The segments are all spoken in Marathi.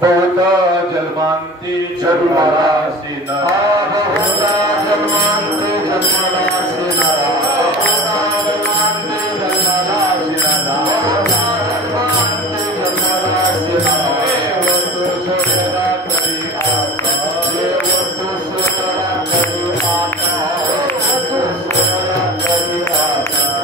बहुत जन्मांती जन्मराशि नरा बहुत जन्मांती जन्मराशि नरा जन्मांती जन्मराशि नरा जन्मांती जन्मराशि नरा वस्तु सोनेरा करी आता ये वस्तु सोनेरा करी आता वस्तु सोनेरा करी आता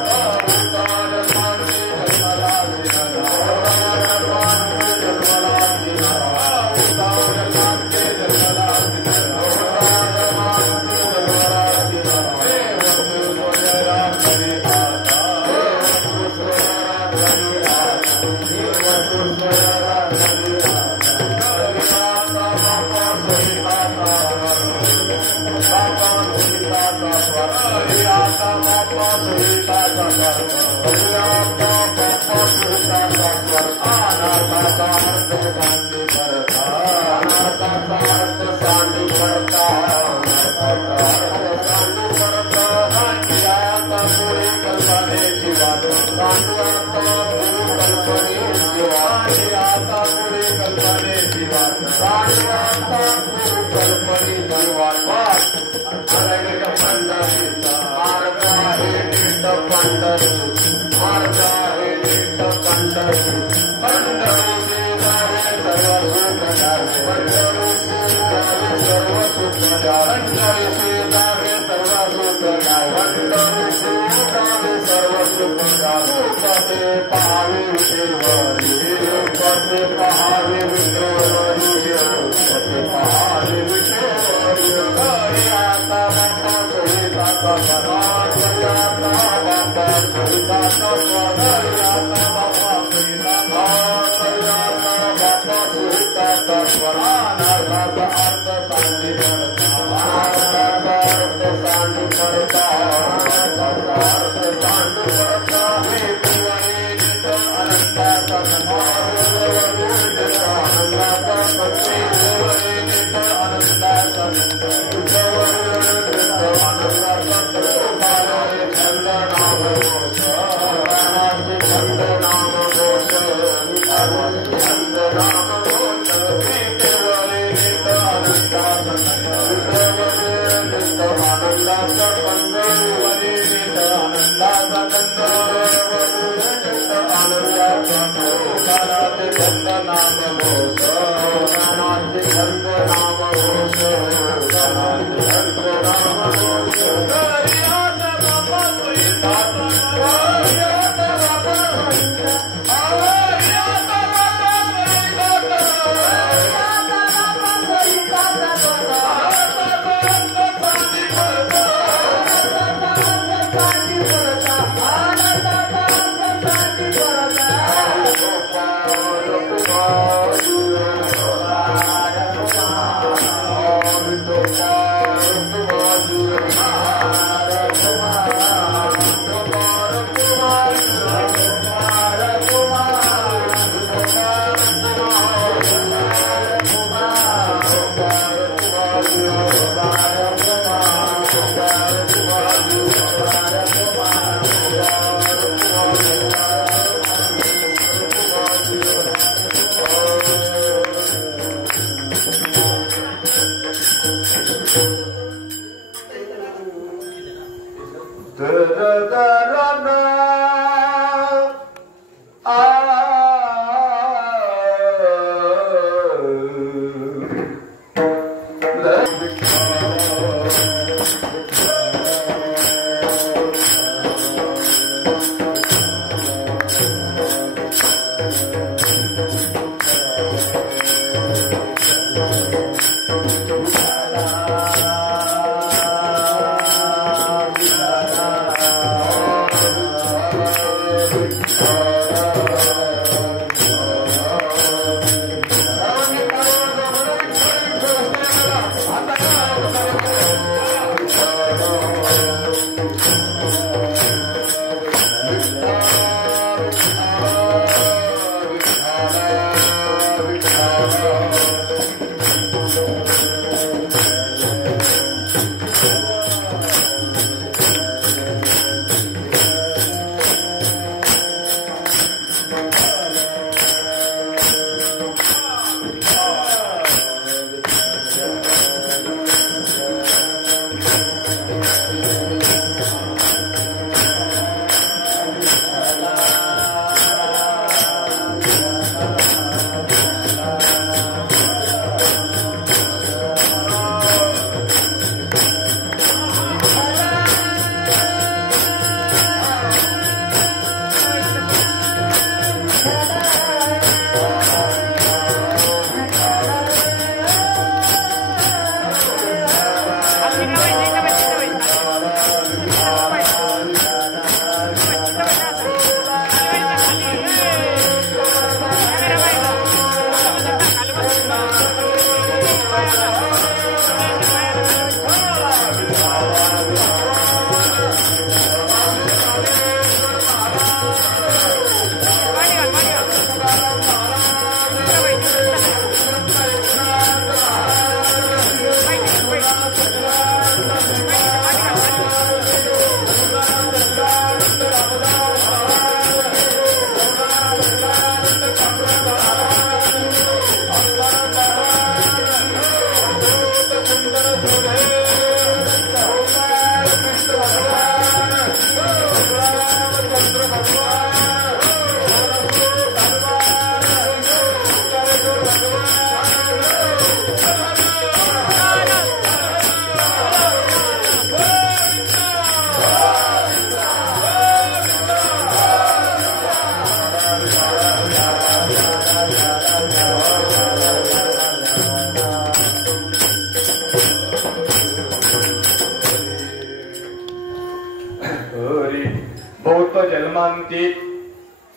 जन्मांती जन्मराशि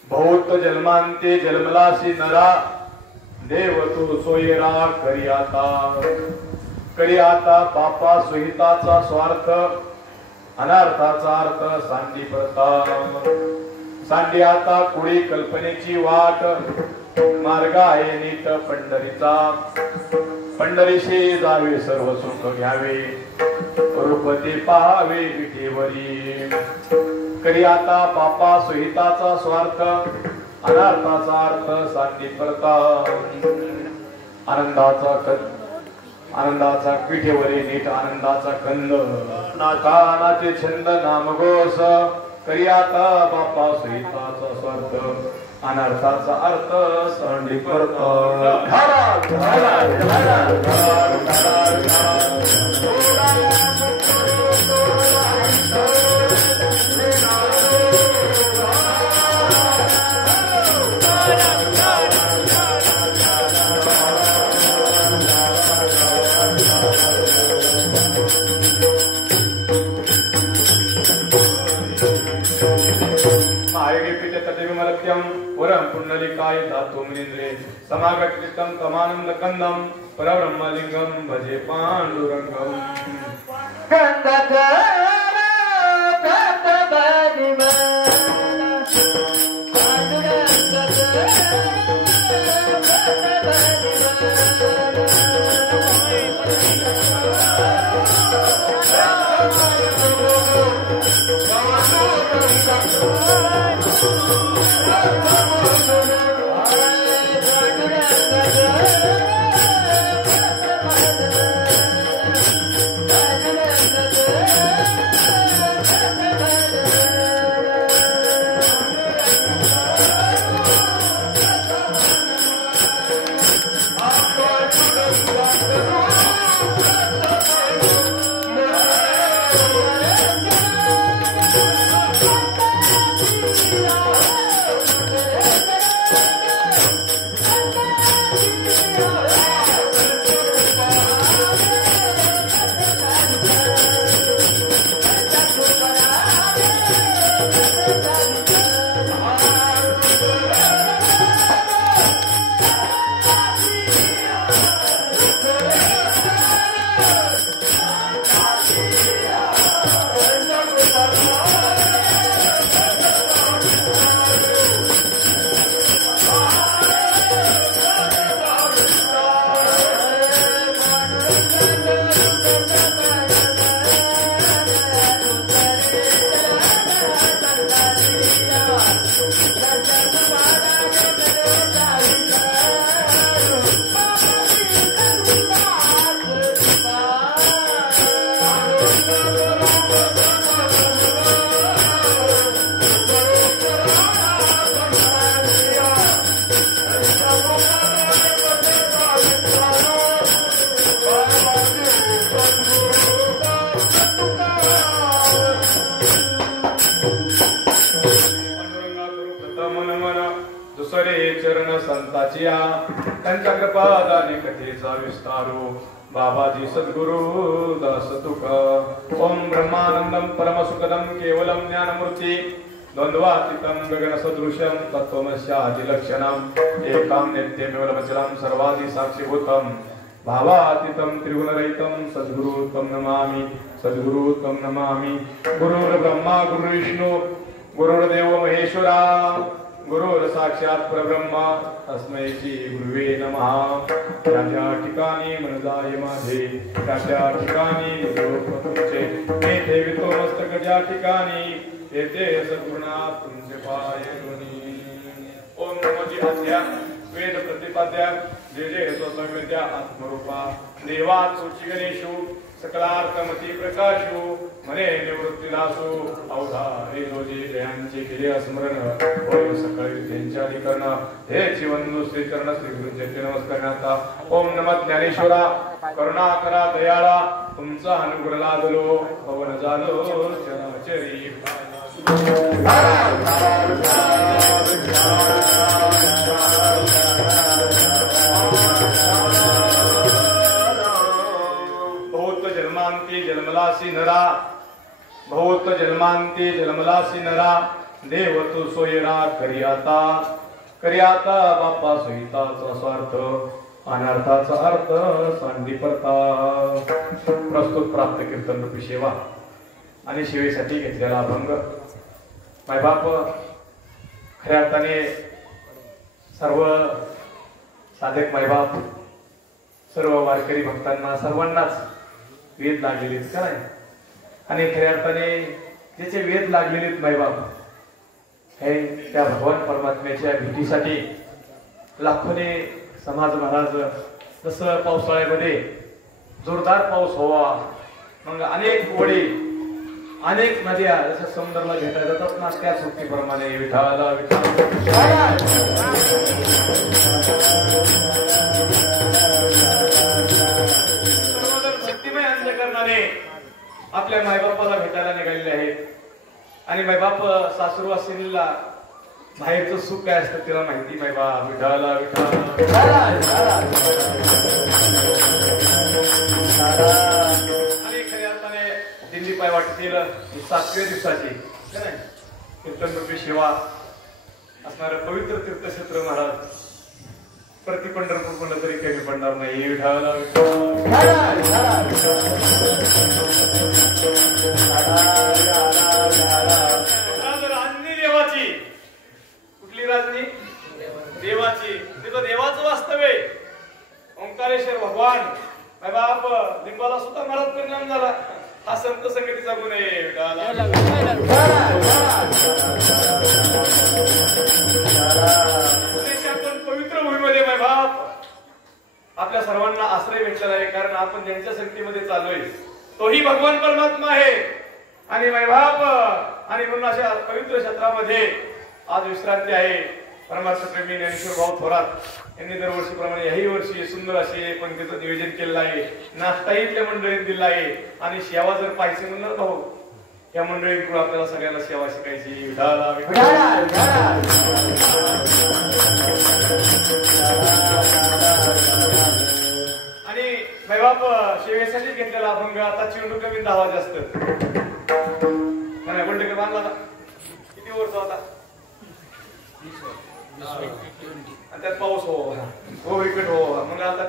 बहुत जन्मांते जन्मलासी नरा देव तू सोयरा करी आता पापा सुहिताचा स्वार्थ अनार्थाचा अर्थ सांडी सांडी आता कुडी कल्पनेची वाट मार्ग आहे नीत पंढरीचा पंढरीशी जावे सर्व सुख घ्यावे रूपते पाहावे विठेवरी करी आता पापा सुहिताचा स्वार्थ अनार्थाचा अर्थ सांडी करता आनंदाचा पिठेवरी नीट आनंदाचा कंद कानाचे छंद नामघोष करी आता बापा सुहिताचा स्वार्थ अनर्थाचा अर्थ सांडी करता वरम पुंडलिकाय धातु मुनीन्द्रे समागतकृतं तमानं लकन्दं परब्रह्मलिंगं भजे पाण्डुरङ्गं त्यांच्या कृपादाने कथेचा विस्तारो बाबाजी सद्गुरु दास तुका ओम ब्रह्मानंदम परमसुखदम केवलम ज्ञानमूर्ती द्वंद्वातीतं गगन सदृशं तत्त्वमस्यादिलक्षणं एकां नित्यमेवलमचलं सर्वादि साक्षीभूतं भावातीतं त्रिगुणरहितं सद्गुरु तं नमामि गुरुर्ब्रह्मा गुरुर्विष्णु गुरुर्देव महेश्वरा गुरुर साक्षात परब्रह्मा तस्मै श्री गुरुवे नमः त्या ठिकाणी मन जाय माझे त्या ठिकाणी तुमचे येथे वितो मस्तक ज्या ठिकाणी येथे सद्गुरुनाथ तुमचे पाय धुनी ओम नमोजी आद्या वेद प्रतिपाद्या जे जे स्वसंवेद्या आत्मरूपा देवा सूची गणेशु सकलार्थमती प्रकाशु मने निवृत्तीदासु अवधारी जोजी जयांचे केले स्मरण होय सकाळी त्यांच्या करण हे जीवननु श्री चरण श्री गुरुचे नमस्कार करता ओम नमः ज्ञानेश्वरा करुणा करा दयाळा तुमचा अनुग्रह लादलो पवन झालो चराचरी Hare जन्मलासी नरा भवत जन्मांती जन्मलासी नरा देव तू सोयरा करियाता बाप्पा सोयीताचा स्वार्थ अनर्थाचा अर्थ सांडी परता. प्रस्तुत प्राप्त कीर्तन रूपी सेवा आणि सेवेसाठी घेतलेला अभंग. मायबाप खऱ्या अर्थाने सर्व साधक मायबाप सर्व वारकरी भक्तांना सर्वांनाच वेद लागलेले काय आणि खऱ्या अर्थाने ज्याचे वेद लागलेले मायबाप हे त्या भगवान परमात्म्याच्या भेटीसाठी लाखोने समाज महाराज जसं पावसाळ्यामध्ये जोरदार पाऊस व्हावा मग अनेक वडी अनेक नद्या जसं समुद्राला भेटायला जातात ना त्याच वृत्तीप्रमाणे विठाला भक्तिमय अंतःकरणाने आपल्या मायबापाला भेटायला निघालेले आहेत. आणि मायबाप सासरू असेलला बाहेरचं सुख काय असतं तिला माहिती. मायबाप विठाला आणि खऱ्या अर्थाने दिंडी पाय वाटतील 7व्या दिवसाची कीर्तन रूपी सेवा असणार पवित्र तीर्थक्षेत्र महाराज. प्रति पंढरपूर म्हणलं तरी कमी पडणार नाही. विठाला राजनी देवाची. कुठली राजनी? देवाची. तिथं देवाचं वास्तव आहे. ओंकारेश्वर भगवान बाप लिंबाला सुद्धा महाराज परिणाम झाला. हा संत संगतीचा गुण आहे. आपण पवित्र भूमीमध्ये बाप आपल्या सर्वांना आश्रय भेटलेला आहे. कारण आपण ज्यांच्या संगतीमध्ये चाललोय तोही भगवान परमात्मा आहे. आणि बाप आणि म्हणून अशा पवित्र क्षेत्रामध्ये आज विश्रांती आहे. परमार्थ प्रेमी ज्ञानेश्वर भाऊ थोरात यांनी दरवर्षीप्रमाणे याही वर्षी सुंदर असे पंक्तीचं नियोजन केलेलं आहे. नाश्ताही त्या मंडळीत दिला आहे. आणि सेवा जर पाहिजे म्हणलं भाऊ त्या मंडळीकडून आपल्याला सगळ्यांना सेवा शिकायची. आणि बाप सेवेसाठी घेतलेला अभंग आता चिवडू कमी आवाज असत बंड बांधला किती वर्ष होता आणि त्यात पाऊस हो विकट हो मग आता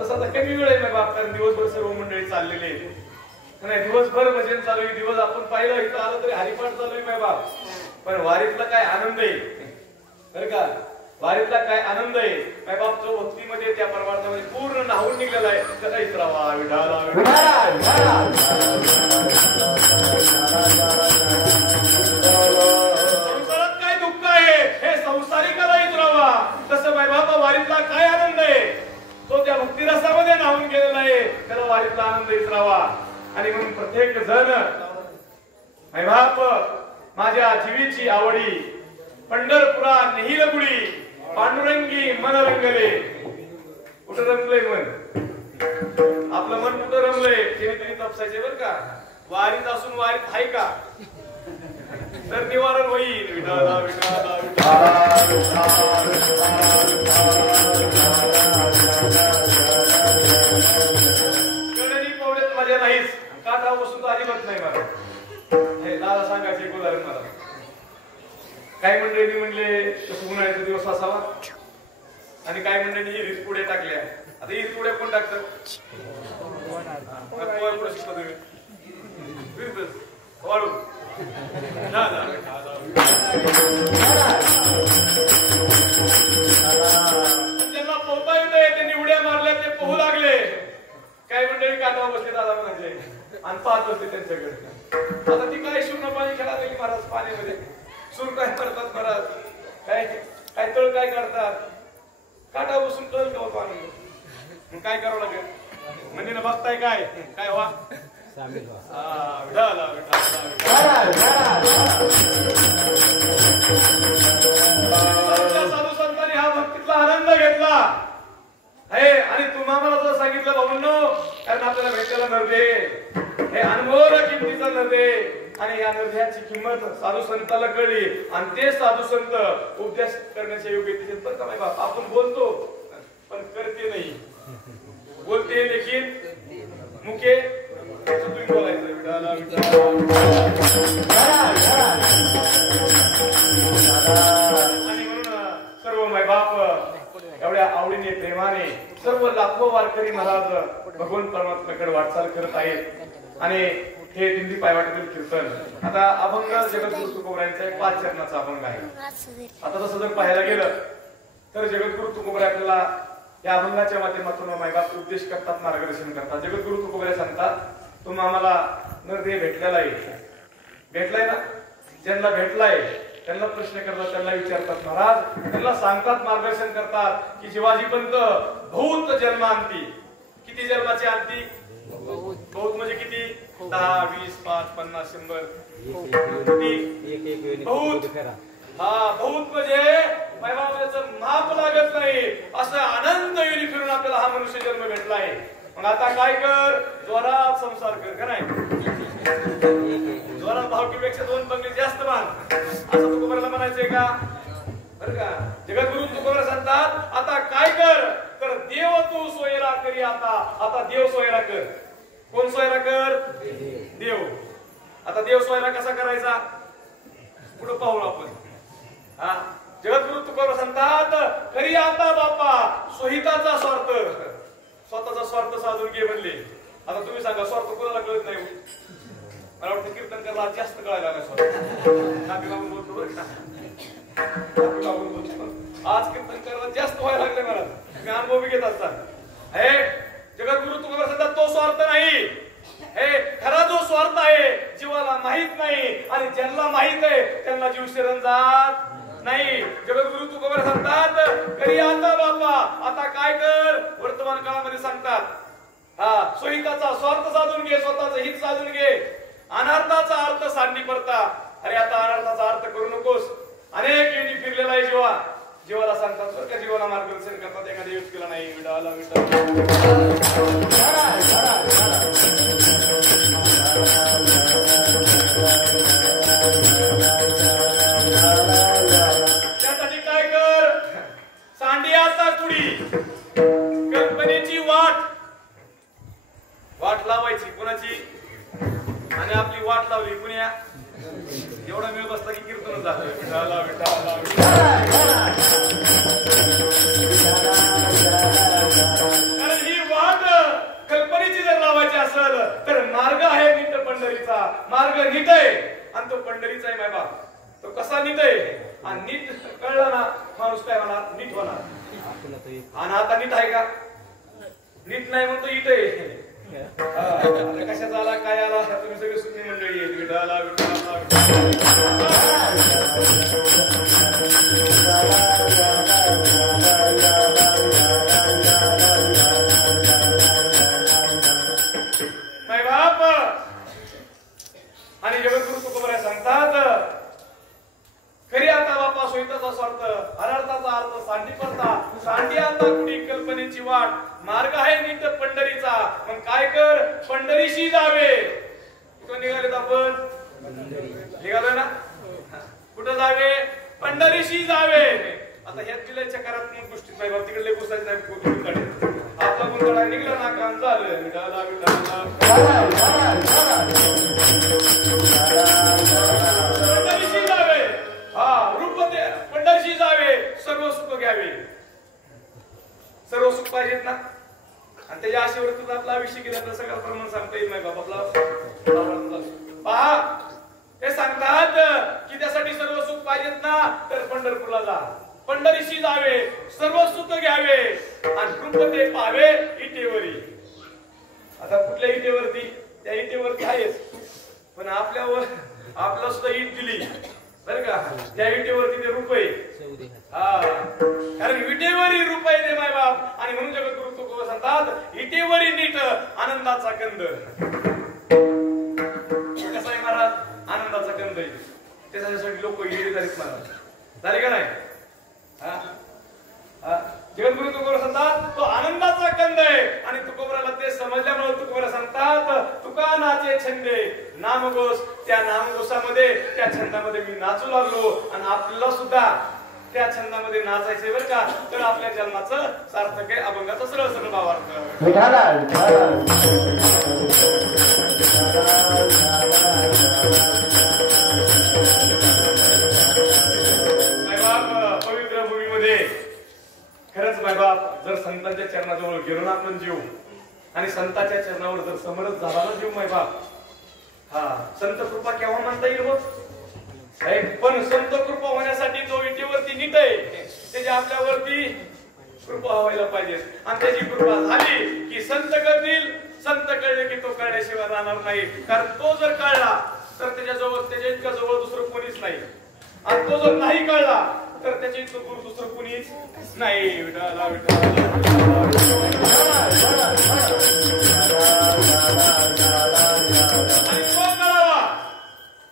तसं आता कमी वेळ आहे बाप. कारण दिवसभर सर्व मंडळी चाललेले नाही. दिवसभर भजन चालू आहे. दिवस आपण पाहिलं इथं आलं तरी हरिपाठ चालू आहे बाप. पण वारीतला काय आनंद आहे बरं का. वारीतला काय आनंद आहे बाप. जो भक्तीमध्ये त्या परमार्थामध्ये पूर्ण नाहून निघलेला आहे त्याला इतरावा विठाला. संसारात काय दुःख आहे हे संसारिकाला इतरावा. तसं बाबा वारीतला काय आनंद आहे तो त्या भक्तिरसामध्ये नाहून गेलेला आहे त्याला वारीतला आनंद इतरावा. आणि म्हणून प्रत्येक जण बाप माझ्या जीवीची आवडी पंढरपुरा नेही लगुडी पांडुरंगी मन रंगले. कुठं रंगलंय मन? आपलं मन कुठं रंगलंय ते तरी तपसायचे बर का. वारीत असून वारीत आहे का तर निवारण होईल. विठाला विठाला कडनी पवड्यात माझ्या नाहीच काठा बसून तर अजिबात नाही मला. हे दादा सांगायचे एक उदाहरण मला. काही मंडळींनी म्हणले कसं उन्हाळ्याचा दिवस असावा आणि काही मंडळींनी हिरीत पुढे टाकल्या. आता हिरीत पुढे कोण टाकतं वाळू त्यांना पोहता येत आहे. त्यांनी उड्या मारल्या ते पोहू लागले. काही मंडळी काठावर बसले दादा म्हणायचे आणि पाहत बसले त्यांच्याकडे. आता ती काय शून्य पाणी खेळा गेली महाराज पाण्यामध्ये. सूर काय करतात महाराज काय काय तळ काय करतात काटा बसून कळ का होतो आनंद. काय करावं लागेल म्हणजे ना बघताय काय काय व्हा साधू संतांनी हा भक्तीतला आनंद घेतला आहे. आणि तुम्हाला जर सांगितलं भाऊंनो कारण आपल्याला भेटायला नर्दे हे अनमोल किमतीचा नर्दे. आणि या नर्द्याची किंमत साधू संताला कळली आणि ते साधू संत उपदेश करण्याच्या योग्य बरं का बाबा. आपण बोलतो पण करते नाही. बोलते लेकिन मुखे एवढ्या आवडीने प्रेमाने सर्व लाखो वारकरी महाराज भगवान परमात्म्याकडे वाटचाल करत आहेत आणि हे दिंडी पायवाटेतील कीर्तन आता अभंग जगद्गुरु तुकोबरायांचा एक 5 चरणाचा अभंग आहे. आता तसं जर पाहायला गेलं तर जगद्गुरु तुकोबराय आपल्याला या अभंगाच्या माध्यमातून मायबाप उपदेश करतात, मार्गदर्शन करतात. जगद्गुरु तुकोबराय सांगतात, तुम्ही आम्हाला नरदेह भेटलेला आहे, भेटलाय ना, ज्यांना भेटलाय त्यांना प्रश्न करतात, त्यांना विचारतात महाराज, त्यांना सांगतात, मार्गदर्शन करतात की शिवाजी पंत बहुत जन्मांती. किती जन्माची अंती? बहुत म्हणजे किती? 10, 20, 5, 50, 100 बहुत. हा बहुत म्हणजे मैबाबाचं माप लागत नाही असं अनंत युनी फिरून आपल्याला हा मनुष्य जन्म भेटलाय. मग आता काय कर, जोरात संसार कर का नाही, जोरात भावकीपेक्षा 2 पंगती जास्त मान असं तुकोबराला म्हणायचंय का? बरं का? जगद्गुरु तुकोबरा सांगतात, आता काय कर, तर देव तू सोयरा करी. आता देव सोयरा कर. कोण सोयरा कर? देव. आता देव सोयरा कसा करायचा पुढे पाहू आपण. जगद्गुरु तुकोबरा सांगतात, खरी आता बापा सोहिताचा स्वार्थ, स्वतःचा स्वार्थ साधून घे म्हणले. आता तुम्ही सांगा, स्वार्थ कोणाला कळत नाही? मला वाटतं कीर्तन करायला जास्त कळायला लागला स्वार्थ. बोलतो आज कीर्तन करायला जास्त व्हायला लागले मला, मी अनुभव घेत असतात. हे जगद्गुरु तुकोबरा सांगतात, तो स्वार्थ नाही, हे खरा जो स्वार्थ आहे जीवाला माहित नाही आणि ज्यांना माहित आहे त्यांना जीव शरण जात नाही. जगद्गुरु तुकोबरा सांगतात, खरी आता बापा आता काय कर, वर्तमान काळामध्ये सांगतात, सोहिताचा स्वार्थ साधून घे, स्वतःचं हित साधून घे, अनर्थाचा अर्थ सांडणी पडता. अरे आता अनर्थाचा अर्थ करू नकोस. अनेक युनी फिरलेला आहे जीवाला सांगतात बरं का, जीवाला मार्गदर्शन करतात. एखाद्या व्यक्तीला नाही विडाला त्यासाठी काय कर, सांडी आता कुडी कल्पनेची वाट लावायची. कोणाची? आणि आपली वाट लावली कुण्या? एवढा वेळ बसला की कीर्तन झालं, विठाला विठाला. कारण ही वाट कल्पनेची जर लावायची असेल तर मार्ग आहे नीट पंढरीचा. मार्ग नीट आहे आणि तो पंढरीचा आहे मायबाप. तो कसा नीट आहे आणि नीट कळला ना माणूस काय होणार? नीट होणार. आणि आता नीट आहे का? नीट नाही म्हणतो इट आहे. कशाचा आला काय आला तुम्ही सगळे सुन्नी मंडळी आहेत. विठाला विठाला नाही बाप. आणि जगद्गुरु तुकोबराय सांगतात, खरी आता बापा सोयीचा स्वार्थ, अनर्थाचा अर्थ सांडी पडता. सांडी आता कुणी कल्पनेची वाट, मार्ग आहे नीट पंढरीचा. मग काय कर, पंढरीशी जावे. कुठं निघालेत आपण? निघालोय ना? कुठं जावे? पंढरीशी जावे. आता ह्या दिल्या सकारात्मक गोष्टीत नाही बाबा, तिकडे पुसायचं नाही. आपला गुंतडा निघला ना काम झालं. विठाला विठाला पंढरीशी जावे. रूप पंढरीशी जावे, सर्व सुख घ्यावे. सर्व सुख पाहिजेत ना, आणि त्याच्या आशेवर तुझा आपला आयुष्य गेलं तर सगळं प्रमाण सांगता येत नाही बाबा. पहा ते सांगतात की त्यासाठी सर्व सुख पाहिजेत ना तर पंढरपूरला जा, पंढरीशी जावे, सर्व सुख घ्यावे आणि रूप ते पाहावे इटेवरी. आता कुठल्या इटेवरती? त्या इटेवरती आहेच, पण आपल्यावर आपला सुद्धा इट दिली बरं का, त्या विटेवरती ते रुपये. कारण विटेवरी रुपये दे माय बाप. आणि म्हणून जगद्गुरु तुकोबरा सांगतात, इटेवरी नीट आनंदाचा कंद. कसा आहे महाराज? आनंदाचा कंद आहे. त्याच्यासाठी लोक येडी झालीत महाराज, झाले का नाही? जगद्गुरु तुकोबरा सांगतात, तो आनंदाचा कंद आहे. आणि तुकोबराला ते समजल्यामुळे तुकोबरा सांगतात, तुका नाचे छंदे नामघोष. त्या नामघोषामध्ये त्या छंदामध्ये मी नाचू लागलो आणि आपल्याला सुद्धा त्या छंदामध्ये नाचायचे बरं का. तर आपल्या जन्माचं सार्थक आहे. अभंगाचा सरळ सरळ भावार्थ. पवित्र भूमीमध्ये खरंच बाप जर संतांच्या चरणाजवळ गेलो ना आपण जीव आणि संतांच्या चरणावर जर समरस झाला ना जीव माय बाप, हा संत कृपा केव्हा म्हणता येईल बघ साहेब. पण संत कृपा होण्यासाठी जो विटेवरती नीट आहे त्याच्या आपल्यावरती कृपा व्हायला पाहिजे. आणि त्याची कृपा झाली की संत करतील. संत कळले की तो कळल्याशिवाय राहणार नाही. कारण तो जर कळला तर त्याच्या इतका जवळ दुसरं कोणीच नाही. आणि तो जर नाही कळला तर त्याच्या इतकं दूर दुसरं कोणीच नाही. विठाला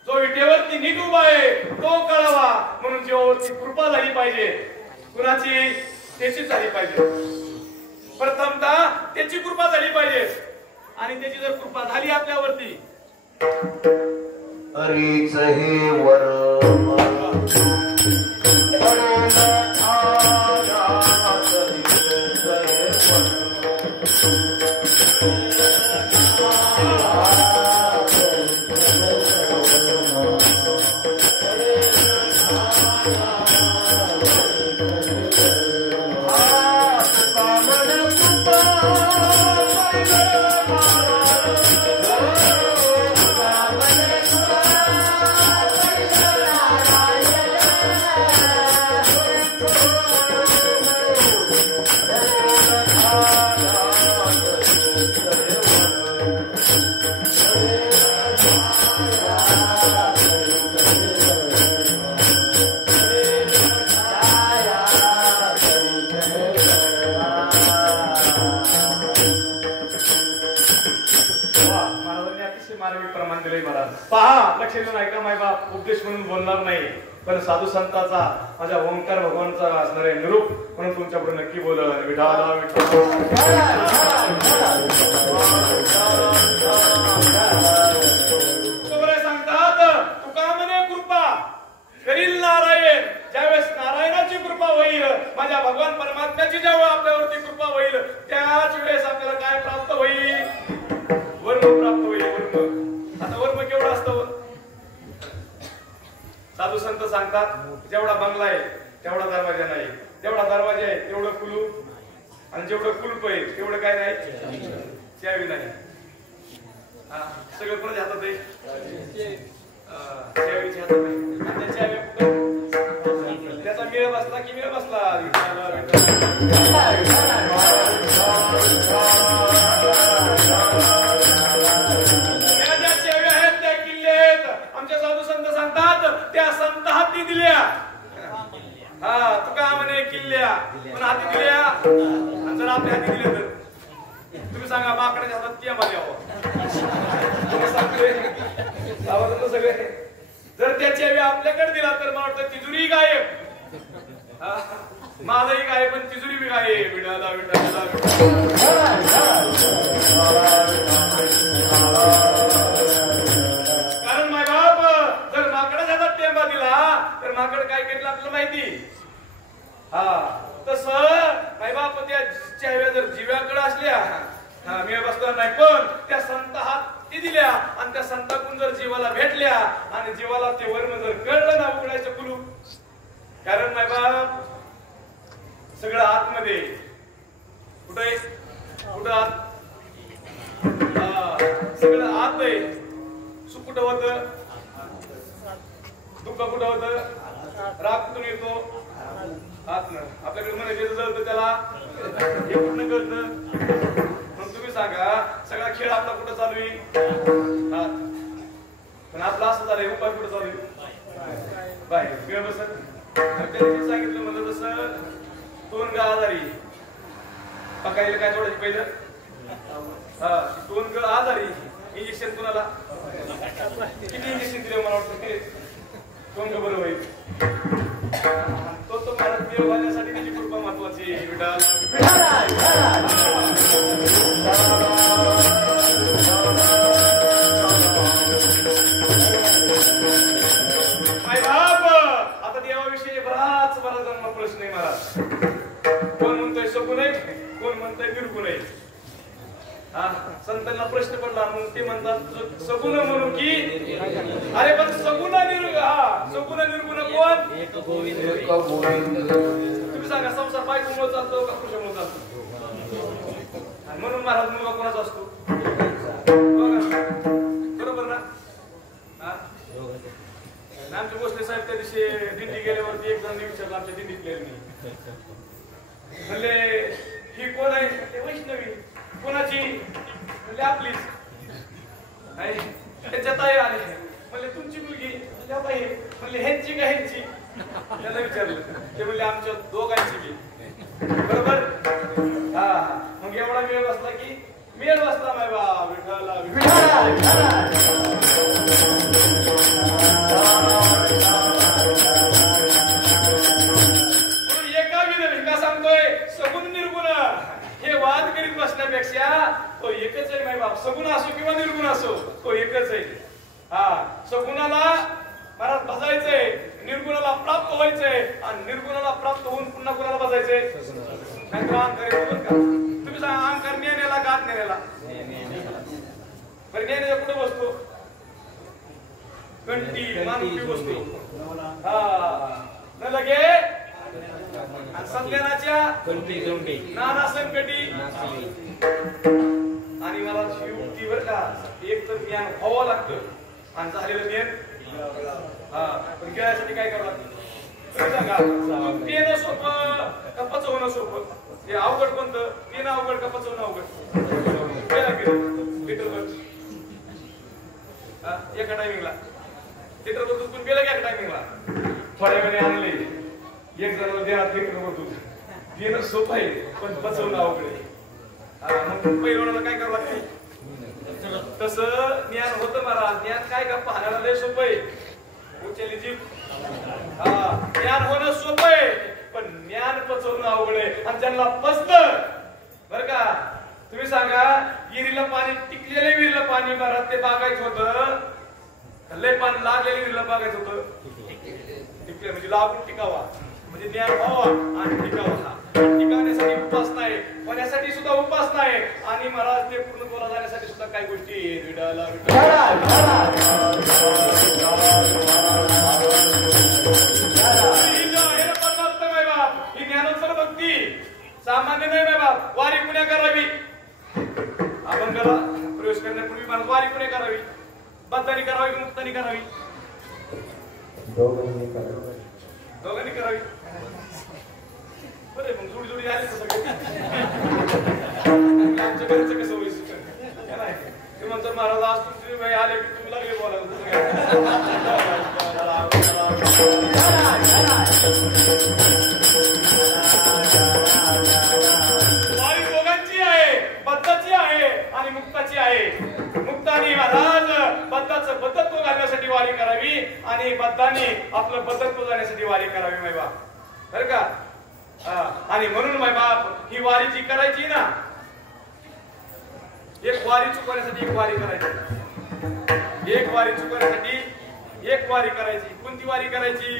जो विटेवरती नीट उभा आहे तो कळावा. म्हणून जीवावरती कृपा झाली पाहिजे. कुणाची? त्याची झाली पाहिजे. प्रथमतः त्याची कृपा झाली पाहिजे. आणि त्याची जर कृपा झाली आपल्यावरती हरीच हे वरम उपदेश म्हणून बोलणार नाही, पण साधू संतांचा माझ्या ओंकार भगवानचा असणारे निरूप म्हणून तुमच्याकडे नक्की बोलल. विठाला सांगतात तुका म्हणे कृपा करील नारायण. ज्यावेळेस नारायणाची कृपा होईल, माझ्या भगवान परमात्म्याची जेव्हा आपल्यावरती कृपा होईल, त्याच वेळेस आपल्याला काय प्राप्त होईल? वर्म प्राप्त होईल. वर्म. आता वर्म केवढं असतं? साधू संत सांगतात जेवढा बंगला आहे तेवढा दरवाजा नाही, जेवढा दरवाजा आहे तेवढं कुलूप, आणि जेवढं कुलूप आहे तेवढं काय नाही, चावी नाही. सगळं कोणाच्या हातात आहे? चावीच्या हातात आहे. त्याचा मेळ बसला की मेळ बसला. आमच्या साधू संत सांगतात त्या संत हाती दिल्या. हा तुका म्हणे किल्ल्या पण हाती दिल्या. आणि जर आपल्या हाती दिले तर तुम्ही सांगा माकडाच्या हातात ती आम्हाला यावं सगळे. जर त्याची हवी आपल्याकडे दिला तर मला वाटतं तिजुरी गायब, माझाही गायब पण तिजुरी बी गायब. विडाला विडाला कारण माय बाप जर माकडाच्या हातात टेंबा दिला तर माकड काय करेल आपल्याला माहिती. हा तस माय बाप त्या हव्या जर जीव्याकडे असल्या मी बसणार नाही, पण त्या संत हाती दिल्या आणि त्या संताकडून जर जीवाला भेटल्या आणि जीवाला ते वर्म जर कळलं ना उघडायचं कुलूप. कारण माय बाप सगळं आतमध्ये कुठे कुठं आत, सगळं आत आहे. सुख कुठं होतं, दुःख कुठं होतं, राग कुठून येतो आतनं. आपल्याकडे म्हणायचं जळतं त्याला हे कुठं कळतं. मग तुम्ही सांगा सगळा खेळ आपला कुठं चालू आहे? पण आपला असं झालंय उपाय कुठं चालू आहे? बाहेर वेळ बसत. सांगितलं म्हणलं तसं दोन ग आजारी पकायला काय जोडायची पहिलं. दोन ग आजारी इंजेक्शन कुणाला किती इंजेक्शन दिले मला वाटतं ते दोन ग बरं होईल. तो मला देव घालण्यासाठी त्याची कृपा महत्वाची. आता देवाविषयी बराच प्रश्न आहे महाराज. कोण म्हणतोय सगुण आहे, कोण म्हणतोय निर्गुण आहे. संतांना प्रश्न पडला मग ते म्हणतात सगुण म्हणून की अरे पण सगुण निर्गुण कोण? तुम्ही सांगा संसार बायकोमुळे चालतो का पुरुषामुळे चालतो? आणि म्हणून महाराज मुलगा कोणाचा असतो? बरोबर ना? आमचे भोसले साहेब त्या दिवशी दिंडी गेल्यावरती एक जणांनी विचारलं आमच्या दिंडीतले मी म्हणले ही कोण आहे? ते वैष्णवी. कोणाची? म्हणले आपलीच. त्याच्यात आहे आले. म्हणले तुमची मुलगी? म्हणले बाई. म्हणले ह्यांची का ह्यांची? त्याला विचारलं. ते म्हणले आमच्या दोघांची बी. बरोबर? हा. मग एवढा वेळ बसला की मेळ बसला माय बा विठ्ठला एका विधा सांगतोय सगुण निर्गुण हे वाद करीत बसण्यापेक्षा तो एकच आहे माय बाप. सगुण असो किंवा निर्गुण असो तो एकच आहे. हा. सगुणाला महाराज बसायचंय, निर्गुणाला प्राप्त व्हायचंय आणि निर्गुणाला प्राप्त होऊन पुन्हा कुणाला बसायचंय? नाहीतर अहंकार येतो बरं का. तुम्ही सांगा अहंकार नेण्याला का आत नेण्याला? बरं नेण्याचा कुठं बसतो? कंटी मानवी बसतो. हा न लगे आणि संज्ञानाच्या नाना संकटी आणि मला युक्ती बरं का एक तर ज्ञान व्हावं लागतं आणि झालेलं ज्ञान हा पण गिळायसाठी काय करावं लागतं? सांगा पेन सोपं का पचवणं सोपं? हे अवघड कोणतं? पेन अवघड का पचवणं अवघड? एका टायमिंगला लिटर दूध पण पेलं एका टायमिंगला थोड्या वेळाने आणले एक जण देणार लिटर दूध पिणं सोपं आहे पण पचवणं अवघड आहे. मग पहिल्या काय करावं लागते? तसं ज्ञान होतं महाराज. ज्ञान काय का पाहण्याला लय सोपं आहे. उचलली जीभ. ज्ञान होणं सोपं आहे पण ज्ञान पचवणं अवघड आहे. आणि ज्यांना पचतं बरं का तुम्ही सांगा विहिरीला पाणी टिकलेल्या विहिरीला पाणी महाराज ते बागायचं होतं. लय पाणी लागलेल्या विहिरीला बागायचं होतं. टिकले म्हणजे लागून टिकावा म्हणजे ज्ञान व्हावा आणि टिकावा. टिकवण्यासाठी उपासना आहे, होण्यासाठी सुद्धा उपासना आहे आणि महाराज ते पूर्ण बोला जाण्यासाठी सुद्धा काही गोष्टी विडाला ही ज्ञानोत्तर भक्ती सामान्य नाही माय बाप. वारी पुण्या करावी. अभंगाला प्रवेश करण्यापूर्वी मला वारी पुण्या करावी. बद्धानी करावी मुक्तानी करावी? दोघांनी करावी. बरे मग जोडी जोडी आली सगळे. आमच्या घरचं कसं होईल नाही ते म्हणतात महाराज आज तुमचे भाई आले की तुम्ही लागले बोलायला. वारी दोघांची आहे, बद्धाची आहे आणि मुक्ताची आहे. मुक्तानी महाराज बद्धाचं बद्धत्व घालण्यासाठी वारी करावी आणि बद्धानी आपलं बद्धत्व जाण्यासाठी वारी करावी माय बाप. बरं का? आणि म्हणून माय बाप ही वारी जी करायची ना एक वारी चुकवण्यासाठी एक वारी करायची. एक वारी चुकवण्यासाठी एक वारी करायची. कोणती वारी करायची?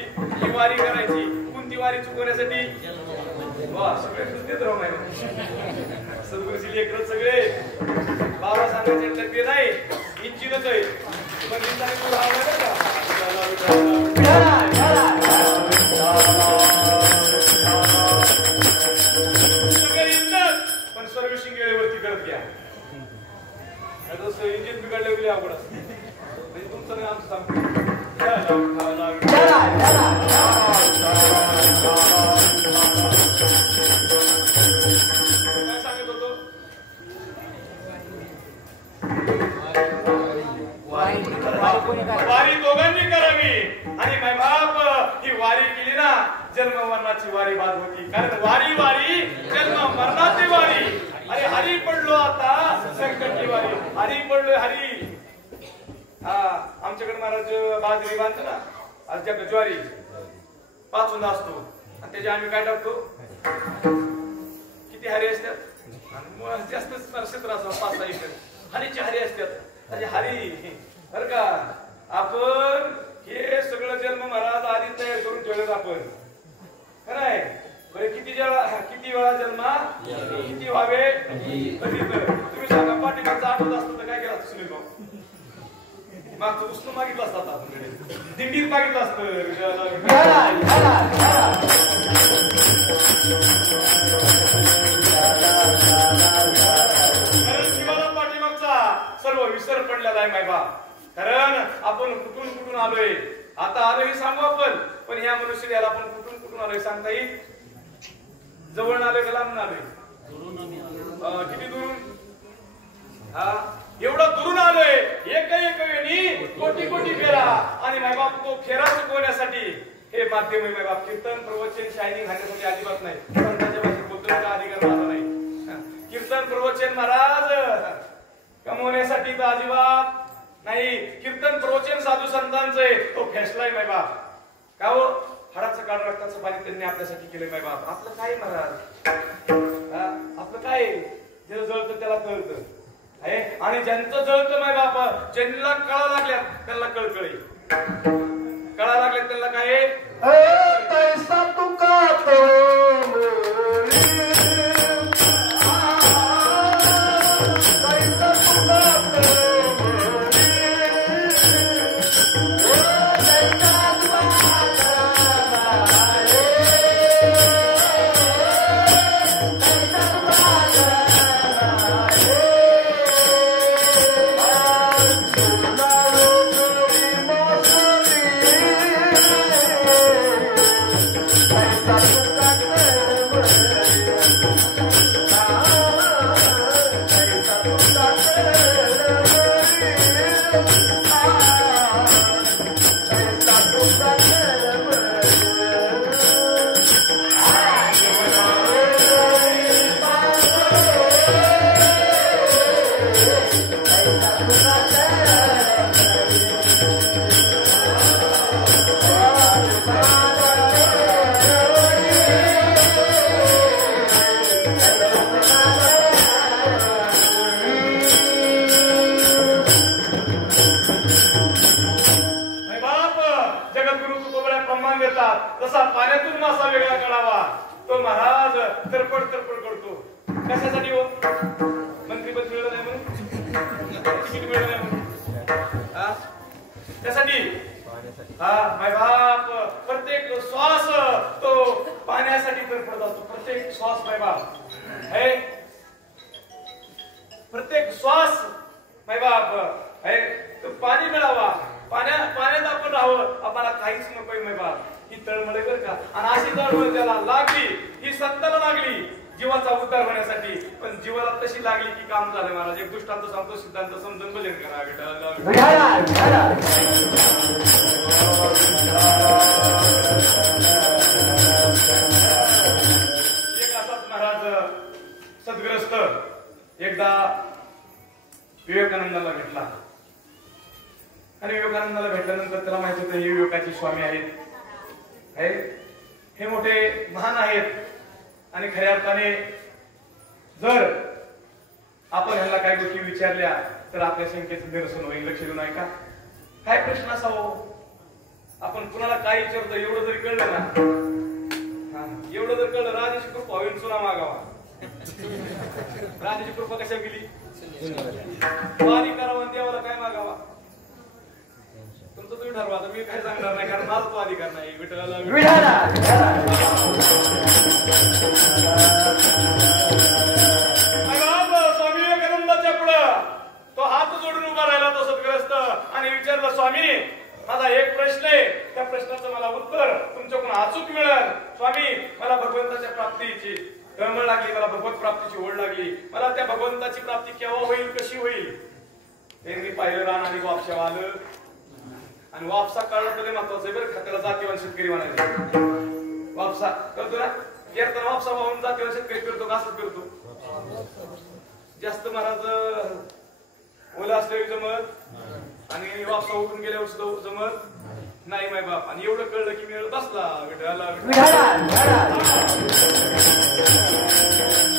ही वारी करायची. कोणती वारी चुकवण्यासाठी? वा सगळे सुचतेच राहू नाही सद्गुरूची लेकरं सगळे बाबा सांगायचे ते नाही इच्छितच आहे पण इंसाने तू राहणार का? पण सर्व्हिसिंग वेळेवरती करत घ्या. इंजिन बिघडले गेले अवघड असते म्हणजे तुमचं नाही आमचं सांगतो. काय सांगत होतो? वारी दोघांनी करावी आणि माय बाप ही वारी केली ना जन्म मरणाची वारी बाद होती. कारण वारी वारी जन्म मरणाची वारी. अरे हरी पडलो आता संकटची वारी. हरी पडलोय हरी. आमच्याकडे महाराज बाजरी बांधतो ना आज त्या ज्वारी पाचून असतो आणि त्याच्या आम्ही काय टाकतो किती हरी असतात जास्त क्षेत्र असं 5-6 एकर हरीची हरी असतात. त्याची हरी बरं का आपण हे सगळं जन्म महाराज आधी तयार करून ठेवलेत आपण खरंय. किती वेळा जन्मा किती व्हावे तुम्ही सांगा. पाठीमागचा आठवत असतं तर काय केलं सुनील भाऊ? मागचं उचलून मागितलं असतं आता आपल्याकडे, दिंडीत मागितलं असतं. पाठीमागचा सर्व विसर पडलेला आहे मायबाप. कारण आपण कुठून कुठून आलोय, आता आलोय सांगू आपण, पण ह्या मनुष्य याला आपण कुठून कुठून आलोय सांगता येईल? जवळ आलोय का लांब आलोय? किती दुरून? हा, एवढं दुरून आलोय. एक वेळी कोटी कोटी फेरा, आणि मायबाप तो फेरा चुकवण्यासाठी हे माध्यम आहे मायबाप. कीर्तन प्रवचन शायरी घालण्यासाठी अजिबात नाही. संतांच्या भाषेत बोलण्याचा अधिकार माझा नाही. कीर्तन प्रवचन महाराज कमवण्यासाठी तर अजिबात नाही. कीर्तन प्रवचन साधू संतांचे तो फैसलाय मायबाप. का हो? हाडाचं काळ रक्ताचं पाणी त्यांनी आपल्यासाठी केलंय मायबाप. आपलं काय महाराज? आपलं काय? ज्याला जळतं त्याला कळतं आहे, आणि ज्यांचं जळतं मायबाप, ज्यांना कळा लागल्या त्यांना कळकळी, कळा लागल्या त्यांना काय? कैसा तुका तसा पाण्यातून मासा वेगळा काढावा, तो महाराज तरपड तरपड करतो. कशासाठी हो? मंत्रीपद मिळलं नाही म्हणून, तिकीट मिळलं नाही म्हणून, त्यासाठी. हा मायबाप, प्रत्येक श्वास तो पाण्यासाठी तरफडत असतो. प्रत्येक श्वास मायबाप है, प्रत्येक श्वास मायबाप है तो पाणी मिळावा. पाण्यात आपण राहावं, आम्हाला काहीच नकोय मायबाप. ही तळमळ बर का, आणि अशी तळमळ त्याला लागली, ही संताला लागली जीवाचा उद्धार होण्यासाठी. पण जीवाला तशी लागली की काम झालं महाराज. एक दृष्टांत सांगतो, सिद्धांत समजून भजन करा. एक असाच महाराज सद्ग्रस्त एकदा विवेकानंदाला भेटला, आणि विवेकानंदाला भेटल्यानंतर त्याला माहित होतं हे विवेकाचे स्वामी आहेत, हे मोठे महान आहेत, आणि खऱ्या अर्थाने जर आपण ह्यांना काही गोष्टी विचारल्या तर आपल्या शंकेचं निरसन होईल. लक्ष देऊन ऐका. काय प्रश्न असावं? आपण कुणाला काय विचारतो, एवढं जरी कळलं ना, एवढं जर कळलं, राजाची कृपा होईल, चुना मागावा. राजाची कृपा कशा केली? वारी करावा, देवाला काय मागावा? तुमचं तुम्ही ठरवा. आता मी काय सांगणार नाही, कारण माझा तो अधिकार नाही. विठ्ठलाला स्वामी विवेकानंदाच्या पुढं तो हात जोडून उभा राहिला, तो सद्ग्रस्त, आणि विचारला, स्वामी माझा एक प्रश्न आहे, त्या प्रश्नाचं मला उत्तर तुमच्याकडून अचूक मिळेल. स्वामी मला भगवंताच्या प्राप्तीची तळमळ लागली, मला भगवत प्राप्तीची ओढ लागली. मला त्या भगवंताची प्राप्ती केव्हा होईल, कशी होईल? त्यांनी पाहिलं रान आणि वापशा आलं, आणि वापसा काढणं तर महत्वाचं आहे बरं का. त्याला जातीवान शेतकरी म्हणायचं. वापसा करतो ना, येताना वापसा वाहून जातीवान शेतकरी करतो का? असंच करतो. जास्त महाराज ओला असल्यावर जमत, आणि वापसा उठून गेल्यावर सुद्धा जमत नाही माय बाप. आणि एवढं कळलं की मी बसला विठ्ठला.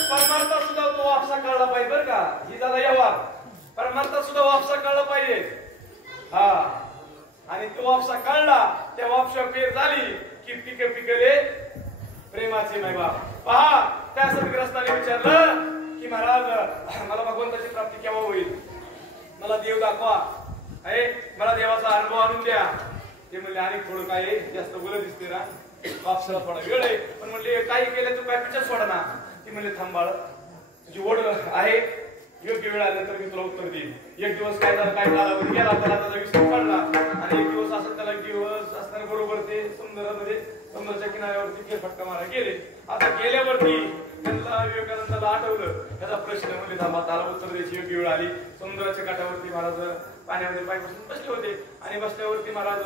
परमार्था सुद्धा तो वापसा काढला पाहिजे बरं का. ही झाला व्यवहार. परमार्था सुद्धा वापसा काढला पाहिजे. हा, आणि तो वापसा काढला, त्या वापसा पेर झाली की पिके पिकले प्रेमाचे माय बाप. पहा, त्या सद्ग्रस्ताने विचारलं की महाराज मला भगवंताची प्राप्ती केव्हा होईल, मला देव दाखवा. आहे मला देवाचा अनुभव आणून द्या. ते म्हणले आणि थोडं काय आहे, जास्त बोलत दिसते ना, वापसाला थोडा वेळ आहे, पण म्हणले काही केलं तू काय पिक्चर सोडा ना. ती म्हणले थांब बाळ, तुझी ओढ आहे, योग्य वेळ आल्यानंतर मी तुला उत्तर देईन. एक दिवस काय झालं, काय झाला गेला, त्याला त्याचा विसर पडला आणि एक दिवस असं त्याला दिवस असताना बरोबर ते समुद्रामध्ये समुद्राच्या किनाऱ्यावरती फेरफटका मारा गेले. आता गेल्यावरती त्यांना विवेकानंदाला आठवलं त्याचा प्रश्न, म्हणजे थांबा त्याला उत्तर द्यायची योग्य वेळ आली. समुद्राच्या काठावरती महाराज पाण्यामध्ये पाय बसून बसले होते आणि बसल्यावरती महाराज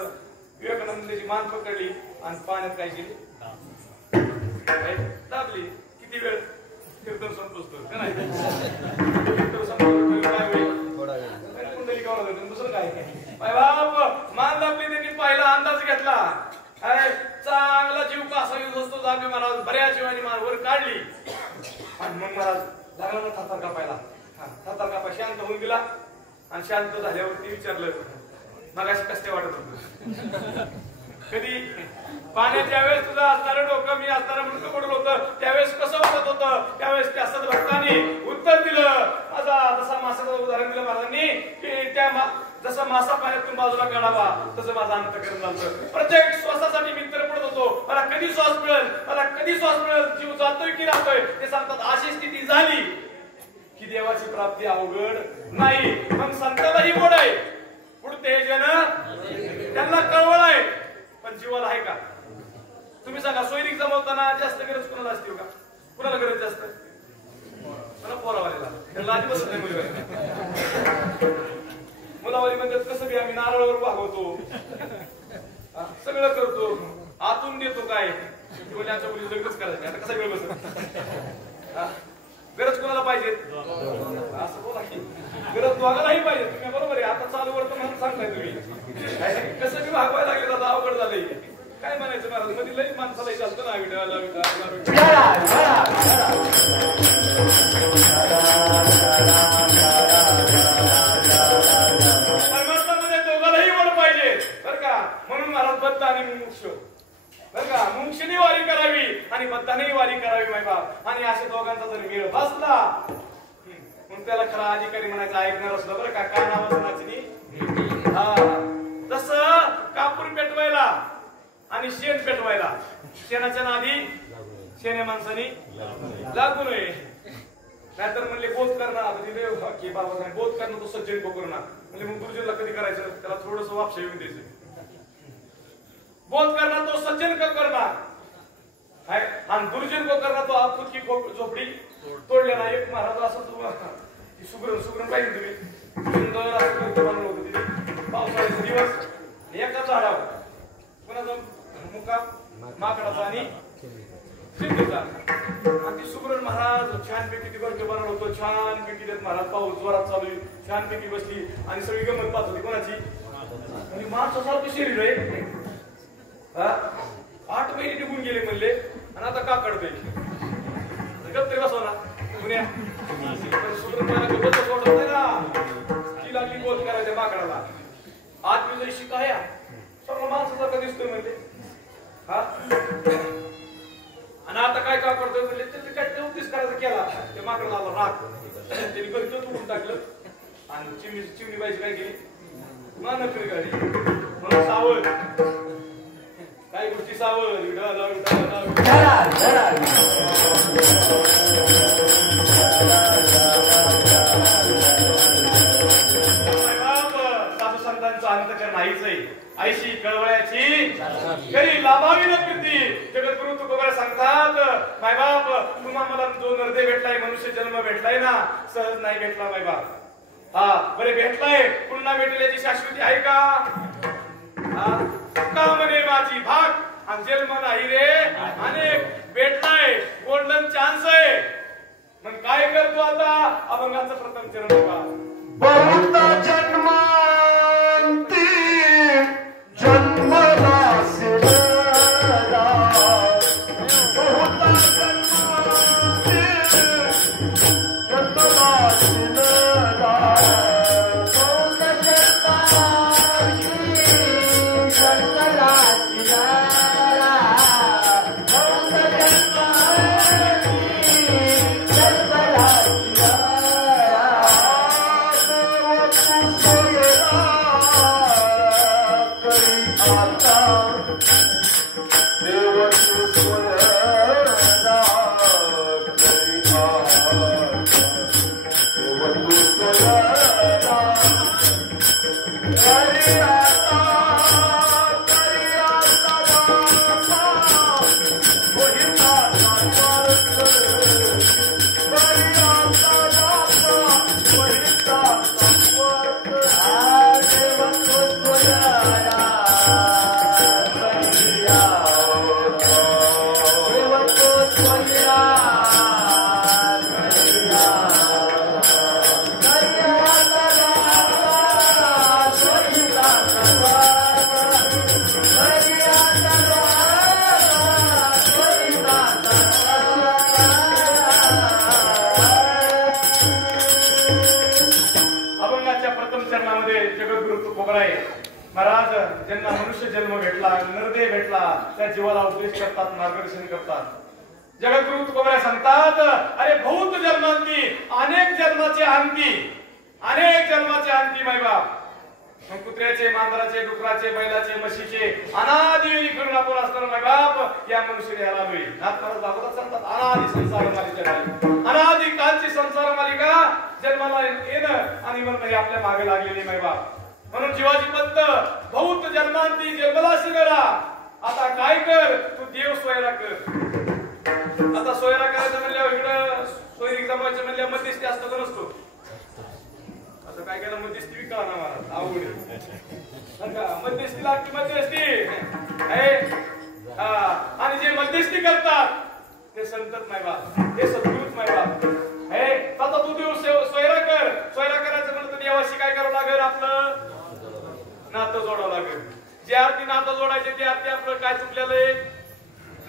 विवेकानंदाची मान पकडली आणि पाण्यात काय केली, दाबली. किती वेळ कीर्तन संतोषतो का नाही, कुंडली कवळ दुसरं काय बाप मान दाबली. त्यांनी पहिला अंदाज घेतला, चांगला जीव कसा यूज असतो जागे महाराज बऱ्याच जीवानी मान वर काढली आणि मग महाराज लागला ना थातार कापायला. थातार कापा शांत होऊन गेला आणि शांत झाल्यावरती विचारलं मगाशी कसं वाटत होतं. कधी पाण्यात ज्यावेळेस तुझं असणारं डोकं मी असणारं मुंडकं पडलं होतं त्यावेळेस कसं वाटत होतं, त्यावेळेस त्या सद्भक्तांनी उत्तर दिलं. माझा जसा मासाचं उदाहरण दिलं महाराजांनी की त्या जसा मासा पाण्यातून बाजूला काढावा तसं माझं अंतःकरण झालं. प्रत्येक श्वासासाठी मी तडफडत होतो, मला कधी श्वास मिळेल, मला कधी श्वास मिळेल, जीव जातोय की राहतोय. ते सांगतात अशी स्थिती झाली की देवाची प्राप्ती अवघड नाही. मग संतालाही गोड आहे, पुढते जन त्यांना कळवळ आहे, पण जीवाला आहे का? तुम्ही सांगा सोयरीक जमवताना जास्त गरज कुणाला असते का? कुणाला गरज जास्त? मला पोरावालीला. त्यांना अजिबातच नाही मुलीवाली. मुलावाली म्हणतात कसं बी आम्ही नारळावर भागवतो, सगळं करतो, आतून देतो काय म्हणजे आमच्या मुली लग्नच करायचं. आता कसा वेळ बसत? गरज कोणाला पाहिजे असं बोला की गरज दोघांनाही पाहिजे. तुम्ही बरोबर आहे. आता चालू वर्तमान सांगताय तुम्ही कसं बी भागवायला लागले आता अवघड झालंय. काय म्हणायचं महाराज मध्ये लई माणसालाही चालतं ना विठाला परमात्मामध्ये दोघांनाही वड पाहिजे बरं का. म्हणून महाराज बद्ध आणि मुमुक्ष बरं का, मुमुक्षीने वारी करावी आणि बद्धानेही वारी करावी माय बाप. आणि अशा दोघांचा जर वेळ बसला मग त्याला खरा अधिकारी म्हणायचं ऐकणार असलं बरं का. काय नावाचं नाचणी तसं कापूर पेटवायला आणि शेण पेटवायला शेणाच्या नादी शेणे माणसानी लागू नये. नाहीतर म्हणले बोध करणार की बाबा बोध करणं तो सज्जन को करणार म्हणजे मग गुरुजीला कधी करायचं, त्याला थोडस वापसा येऊन द्यायचं. बोध करणार तो सज्जन को करणार आणि गुरुजन को करणार तो खुद की झोपडी तोडल्या ना. एक महाराज असं सुगरण सुगरण पाहिजे तुम्ही सुंदर असं बनवलं होतं तिथे पावसाळ्याचे दिवस एका झाडावर कोणाचा मुकाम माकडाचा आणि चिंतेचा आणि ती सुगरण महाराज छानपैकी ती गर्द बनवलं होतं. छानपैकी त्यात महाराज पाऊस जोरात चालू आहे, छानपैकी बसली आणि सगळी गंमत पाहत होती कोणाची म्हणजे माणसासारखं शरीर आहे. 8 महिने निघून गेले म्हणले आणि आता का काढतोय गप तरी बसव ना पुण्या ती लागली बोध करायच्या माकडाला. आत्मी जरी शिकाया सगळं माणसासारखं दिसतोय म्हणले. आणि आता काय का करतोय म्हणले त्याचे काय चौतीस करायचा केला त्या माकडाला आला राग. त्यांनी गंत तुडून टाकलं आणि चिमणी बाईची काय केली मानकरी गाडी म्हणून सावध काही गोष्टी सावध साधू संतांचं अंतकरण नाहीच आहे. आईशी कळवळ्याची खरी लाभावी न कृती. जगद्गुरु तुकोबारा सांगतात मायबाप तुम्हा मला जो नरदे भेटलाय मनुष्य जन्म भेटलाय ना सहज नाही भेटला मायबाप. बरे भेटलाय पुन्हा भेटेल याची शाश्वती आहे का? का म्हणे माझी भाग आणि जन्म नाही रे अनेक भेटलाय गोल्डन चान्स आहे. मग काय करतो आता अभंगाचं प्रथम चरण बघा. बहुत जन्मांती जन्मला सिरा बहुत जन्मांती जन्मला सिरा महाराज ज्यांना मनुष्य जन्म भेटला, नरदेह भेटला, त्या जीवाला उपदेश करतात, मार्गदर्शन करतात. जगद्गुरु तुकोबराय सांगतात, अरे बहुत जन्मांती अनेक जन्माचे अंती, अनेक जन्माचे अंती मायबाप. मग कुत्र्याचे, मांजराचे, डुकराचे, बैलाचे, म्हशीचे अनादी करून आपण असताना मायबाप या मनुष्य देहाला आलोय. नाथ महाराज भागवतात सांगतात, अनादी संसार मालिका, अनादी कालची संसार मालिका जन्माला येणं आणि मरण हे आपल्या मागे लागलेली मायबाप. म्हणून शिवाजी पंत बहुत जन्मांती जन्मलासी करा, आता काय कर, तू देव सोयरा कर. आता सोयरा करायचं म्हणल्यावर इकडं सोयरी जमायचं म्हणल्यावर मध्यस्थी असतो का नसतो? असं काय केलं मध्यस्थी विका ना महाराज, अवघड मध्यस्थी लागते, मध्यस्थी आणि जे मध्यस्थी करतात ते संतत नाही बा, ते सद्गुरूच नाही बा. आता तू देव सोयरा कर. सोयरा करायचं म्हणलं तर देवाशी काय करावं लागेल? आपलं नातं जोडावं लागेल. जे आरती नातं जोडायचे ते आरती आपलं काय चुकलेलं आहे?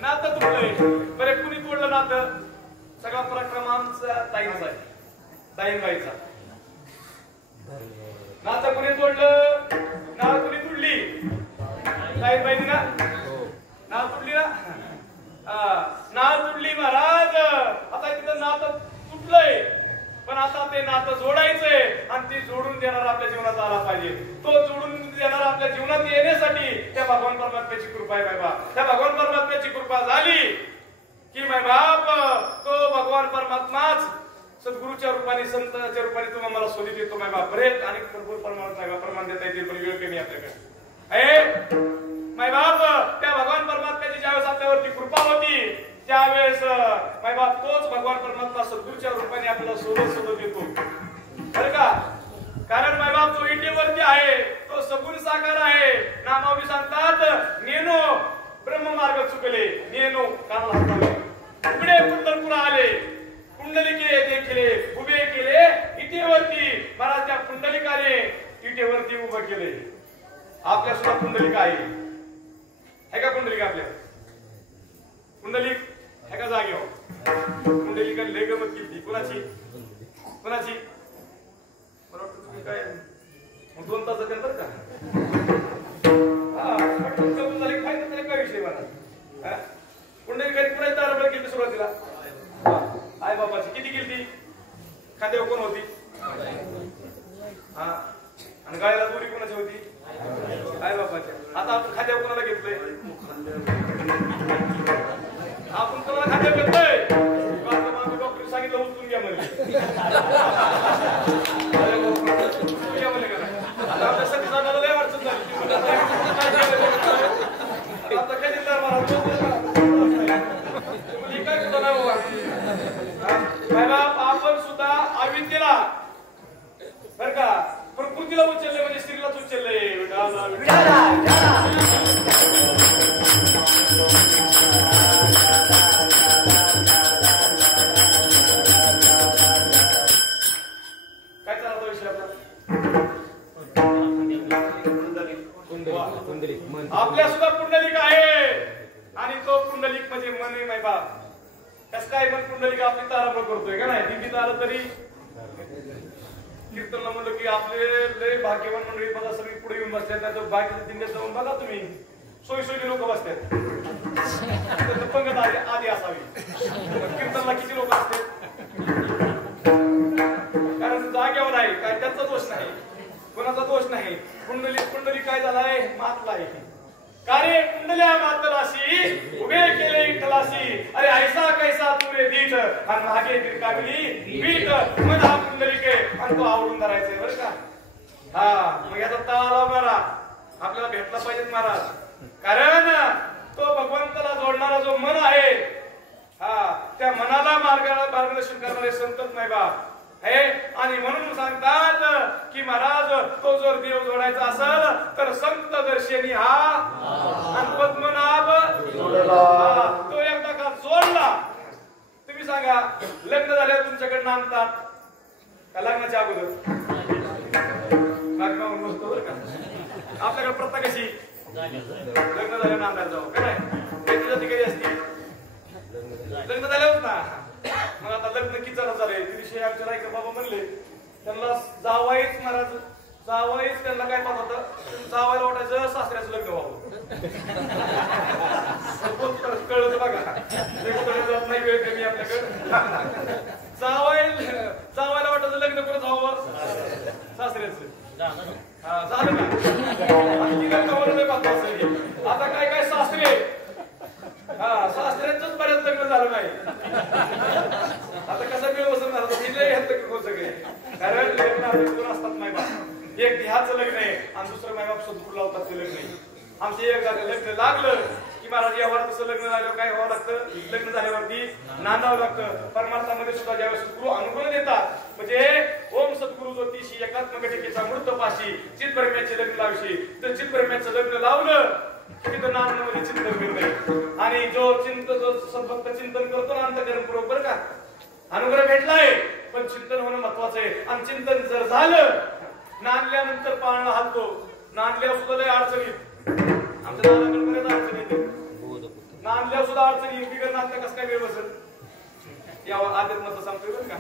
नातं तुटलंय. बरे कुणी तोडलं नातं? सगळा पराक्रम आमचा ताईंचा आहे, ताईंबाईचा. नातं कुणी तोडलं? नाळ कुणी तुडली? ताईंबाईनी ना नाळ तुडली ना. नाळ तुडली महाराज. आता तिथं नातं तुटलंय, पण आता ते नातं जोडायचंय आणि ते जोडून देणार आपल्या जीवनात आला पाहिजे. तो जोडून देणार आपल्या जीवनात येण्यासाठी त्या भगवान परमात्म्याची कृपा आहे मायबा. त्या भगवान परमात्म्याची कृपा झाली की मायबाप तो भगवान परमात्माच सद्गुरूच्या रूपाने, संतांच्या रूपाने तुम्हाला मला शोधित येतो मायबाप. बरेच आणि भरपूर प्रमाण देता येतील, पण वेळ कमी आपल्याकडे. मायबाप त्या भगवान परमात्म्याची ज्यावेळेस आपल्यावरती कृपा होती त्यावेळेस मायबाप तोच भगवान परमात्मा सद्गुरूच्या रूपाने आपल्याला शोधत येतो बरं का. कारण मायबाप तो इटेवरती आहे, तो सगुण साकार आहे. नामावली सांगतात, नेनो ब्रह्ममार्ग चुकले, नेनो कानाला हातावले, उघडे पंढरपूर आले, कुंडलिके देखले उभे केले इटेवरती. महाराज त्या कुंडलिकाने इटेवरती उभं केले. आपल्या सुद्धा कुंडलिका आहे का? कुंडलिका आपल्या कुंडलिक आहे का जागेवर? कुंडलिका लय गमत केली. कुणाची कुणाची? मला वाटतं तुम्ही काय 2 तास जाते बरं का. झाले काय तर काय विषय मला. कुंडलिका कुणाची ताराबळ केली सुरुवातीला? आई बाबाची. किती केली? खांद्यावर कोण होती? हा. आणि गायला दोरी कोणाची होती? आई बाबाच्या. आता आपण खांद्यावर कोणाला घेतलंय? आपण कोणाला खांद्यावर घेतलंय? डॉक्टर सांगितलं उचलून घ्या म्हणजे आता आपल्या संविधानाला लय अडचण झाली. आता काय जिल्हा महाराज काय सुद्धा नाही बाबा. आपण सुद्धा अविद्येला बर का प्रकृतीला उचलले म्हणजे स्त्रीलाच उचलले. काय चालतो विषय आपला? आपल्या सुद्धा पुंडलिक आहे आणि तो पुंडलिक म्हणजे मन आहे माय बाप. कस काय मन पुंडलिक आपली तारांबळ करतोय का नाही? दिंडीत आलं तरी कीर्तनला म्हणलं की आपले लय भाग्यवान मंडळी बघा सगळी पुढे येऊन बसतात. नाही तर बाकीच्या दिंड्यात जाऊन बघा तुम्ही सोयी लोक बसतात. पंगत आधी असावी. कीर्तनला किती लोक असतात? कारण जागेवर आहे काय, त्यांचा दोष नाही, कोणाचा दोष नाही. कुंडली काय झालाय? मातला आहे. कार्य कुंडल्या मातलाशी उभे केले विठ्ठलाशी. अरे ऐसा कैसा तुरे दीठ आणि मागे बिरकावली वीट. मन हा कुंडलिके आणि तो आवडून धरायचंय बरं का. हा मग याचा ताला मारा आपल्याला भेटला पाहिजेत महाराज. कारण तो भगवंताला जोडणारा जो मन आहे हा त्या मनाला मार्गदर्शन करणारे संतच नाही बा हे. आणि म्हणून सांगतात की महाराज तो जर देव जोडायचा असेल तर संत दर्शनी हा आणि पद्मनाभ तो एकदा का जोडला. तुम्ही सांगा लग्न झाल्यावर तुमच्याकडे आणतात का लग्नाच्या अगोदर आपल्याकडे प्रथा कशी लग्न झाल्यावर नांदायला जाऊ काय त्याची जाती कधी असते लग्न झाल्यावर ना. मग आता लग्न किती जण झाले विषय आमच्या रायकर बाबा म्हणले त्यांना जावाईच महाराज जावाईच त्यांना काय पाहत होतं जावायला वाटायचं सासऱ्याचं लग्न व्हावं. कळलं बघा जात नाही वेळ कमी आपल्याकडे. जावायला वाटायचं लग्न परत व्हावं सासऱ्याचं झालं ना. आता काय काय सासरे सासऱ्यांच बऱ्याच लग्न झालं नाही. आता कसं व्यवस्थित झालं सगळे कारण लग्न असतात नाही बा. एक ह्याचं लग्न आहे आणि दुसरं माय बाप सदपूर लावतात ते लग्न आहे. आमचे एक लग्न लागलं की महाराज यावर तसं लग्न झाल्यावर काय व्हावं लागतं लग्न झाल्यावरती नांदावं लागतं. परमार्थामध्ये सुद्धा ज्यावेळेस सद्गुरू अनुग्रह देतात म्हणजे ओम सद्गुरू ज्योतिषी एकात्म घटिकेचा मृतपाशी चित्तप्रम्याचे लग्न लावशी तर चित्तप्रम्याचं लग्न लावलं तिथं नांदमध्ये चिंतन करत आणि जो सद्भक्त चिंतन करतो ना अंतःकरणपूर्वक बरं का अनुग्रह भेटलाय पण चिंतन होणं महत्वाचं आहे. आणि चिंतन जर झालं नांदल्यानंतर पाळणा हालतो नांदल्या सुद्धा लय अडचणीत आमच्या दादाकडे बरेच अडचण येते नांदल्या सुद्धा अडचणी बिगर नांदता कसं काय वेळ बसेल यावर अध्यात्माचं सांगतोय बरं का.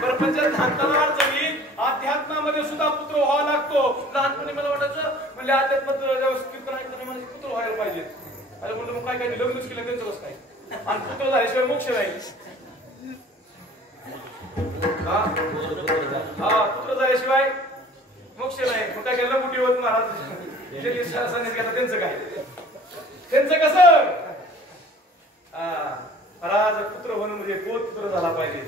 प्रपंचात नांदताना अडचणी अध्यात्मामध्ये सुद्धा पुत्र व्हावा लागतो. लहानपणी मला वाटायचं म्हणजे अध्यात्मात कीर्तन ऐकताना माझे पुत्र व्हायला पाहिजे. अरे म्हणतो मग काय काय लग्नच केलं त्यांचं कसं काय आणि पुत्र झाल्याशिवाय मोक्ष नाही. हा पुत्र झाल्याशिवाय मोक्ष नाही. मग काय केलं मोठी होत महाराज त्यांचं काय त्यांचं कसं महाराज पुत्र होणं म्हणजे गोतपुत्र झाला पाहिजे.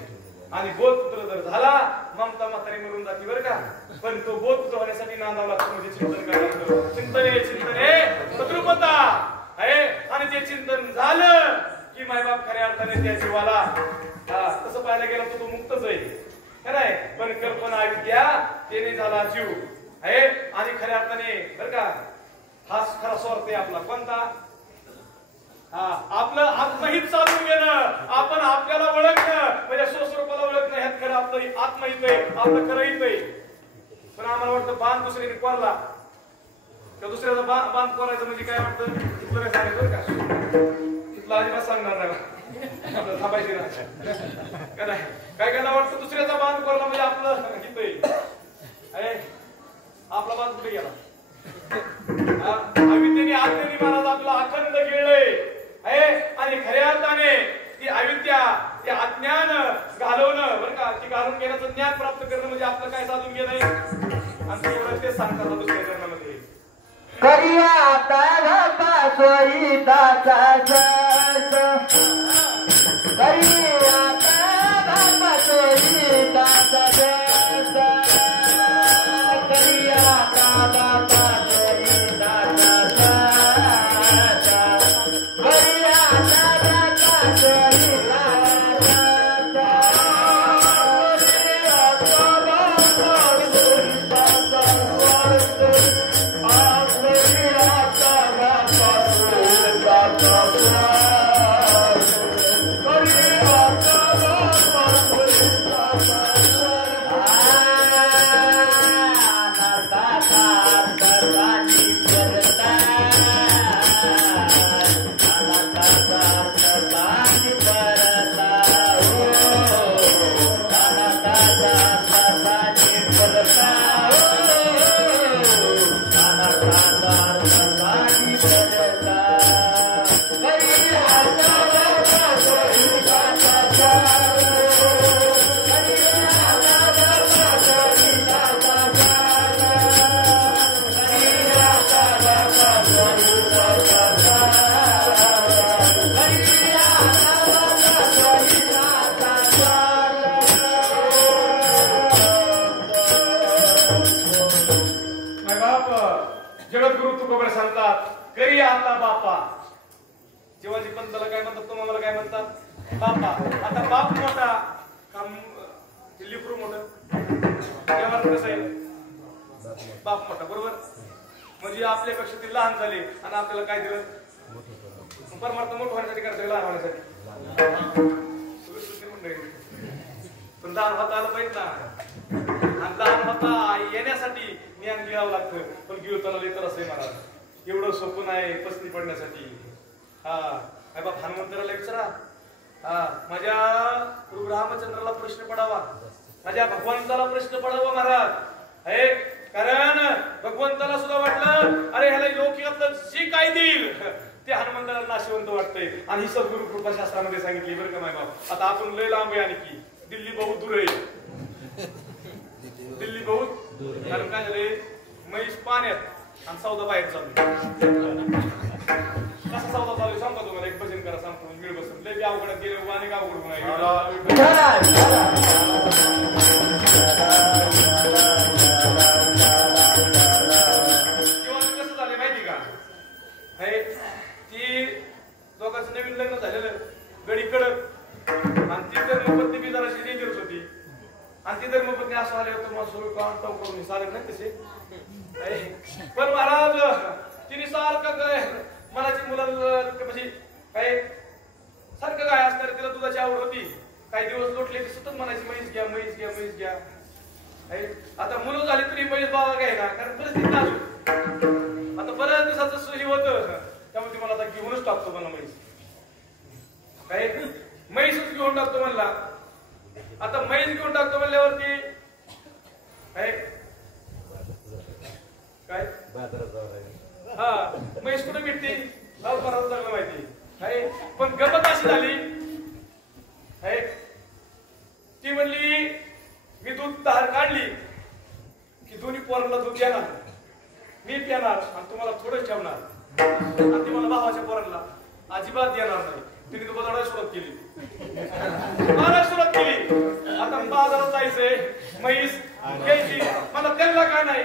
आणि गोतपुत्र जर झाला ममता म्हातारी मरून जाते बरं का. पण तो गोतपुत्र होण्यासाठी नांदावं लागतं म्हणजे चिंतन करावं लागतं. चिंतने शत्रुपता आहे आणि ते चिंतन झालं की मायबाप खऱ्या अर्थाने त्या जीवाला तसं पाहायला गेलं तर तो मुक्तच आहे खरंय. पण कल्पना विद्या त्याने झाला जीव आहे आणि खऱ्या अर्थाने बरं का हा खरा स्वार्थ आहे आपला कोणता आपलं आत्महित चालून घेणं आपण आपल्याला ओळखणं म्हणजे स्वस्वरूपाला ओळखणं ह्यात खरं आपलं आत्महित आहे आपलं खरं हित आहे. पण आम्हाला वाटतं बांध दुसऱ्याने कोरला त्या दुसऱ्याचा बांध कोरायचं म्हणजे काय वाटतं तिथलं काय सांगायचं का तिथलं अजिबात सांगणार नाही आपलं थांबायचे ना काय काय वाटतं दुसऱ्याचा बांध कोरला म्हणजे आपलं हित आहे. आपला बांध कुठे गेला अविद्येने आज्ञेने महाराज आपला अखंड गिळलंय आणि खऱ्या अर्थाने ती अविद्या ते अज्ञान घालवणं बरं का ती घालून घेण्याचं ज्ञान प्राप्त करणं म्हणजे आपलं काय साधून घेणं आणि ते सांगतात दुसऱ्या चरणामध्ये करिया तारा सोयीताचा जस करिया तारा सोयीताचा जस करिया तारा बरोबर सांगतात करी आता बापा. शिवाजी पंताला काय म्हणतात, तुम्हाला काय म्हणतात, बापा. आता बाप मोठा काम लिपरू मोठं व्यवहार कसं आहे, बाप मोठा बरोबर. म्हणजे आपल्यापेक्षा ते लहान झाले आणि आपल्याला काय दिलं, परमार्थ मोठं होण्यासाठी करता लहान होण्यासाठी. पण लहान होता आलं पाहिजे ना, आणि लहान होता येण्यासाठी ज्ञान घ्यावं लागतं. पण गिळताना लेकर असे महाराज एवढं सोपं नाही पसनी पडण्यासाठी. हा काय बाप हनुमंतराला विचारा, हा माझ्या रामचंद्राला प्रश्न पडावा, माझ्या भगवंताला प्रश्न पडावा महाराज. हे कारण भगवंताला सुद्धा वाटलं अरे ह्याला लौकिकातलं जे काय देईल ते हनुमंताला नाशिवंत वाटतंय. आणि ही सद्गुरु कृपा शास्त्रामध्ये सांगितली बरं का माय बाप. आता आपण लय लांब आहे आणखी, दिल्ली बहुत दूर आहे, दिल्ली बहुत. कारण काय झाले म्हैस पाण्यात आणि सौदा बाहेर चालू. कसा सौदा चालू सांगता तुम्हाला, एक भजन करा सांगतो मिळ बसून. लय अवघडात गेले आणि अवघड नाही. कसं झालं माहिती का, ती दोघांचं नवीन लग्न झालेलं गडी कडक आणि ती धर्मपत्नी बी जराशी डेंजरस होती. आणि ती धर्मपत्नी असं आले होतं मग सोय काम करून चालत नाही तसे. पण महाराज तिने सारखं काय मनाची मुलाला म्हणजे काय सारखं काय असणार, तिला दुधाची आवड होती. काही दिवस लोटले की सतत म्हणायची म्हैस घ्या म्हैस घ्या म्हैस घ्या. आता मुलं झाली तरी म्हैस बाबा घ्यायला, कारण परिस्थिती नाजूक. आता बऱ्याच दिवसाचं सही होतं त्यामुळे ती मला आता घेऊनच टाकतो मला म्हैस, काय म्हैसच घेऊन टाकतो म्हणला. आता म्हैस घेऊन टाकतो म्हणल्यावरती काय हा म्हैस कुठे भेटते चांगलं माहिती. पण गमत अशी झाली ती म्हणली मी दूध धार काढली की दोन्ही पोरांना दूध देणार, मी पिणार आणि तुम्हाला थोडं ठेवणार. आणि ती मला भावाच्या पोरांना अजिबात देणार नाही. तिने तो बदलायला सुरुवात केली, मारायला सुरुवात केली. आता बाजारात जायचंय, म्हैस घ्यायची, मला त्यांना काय नाही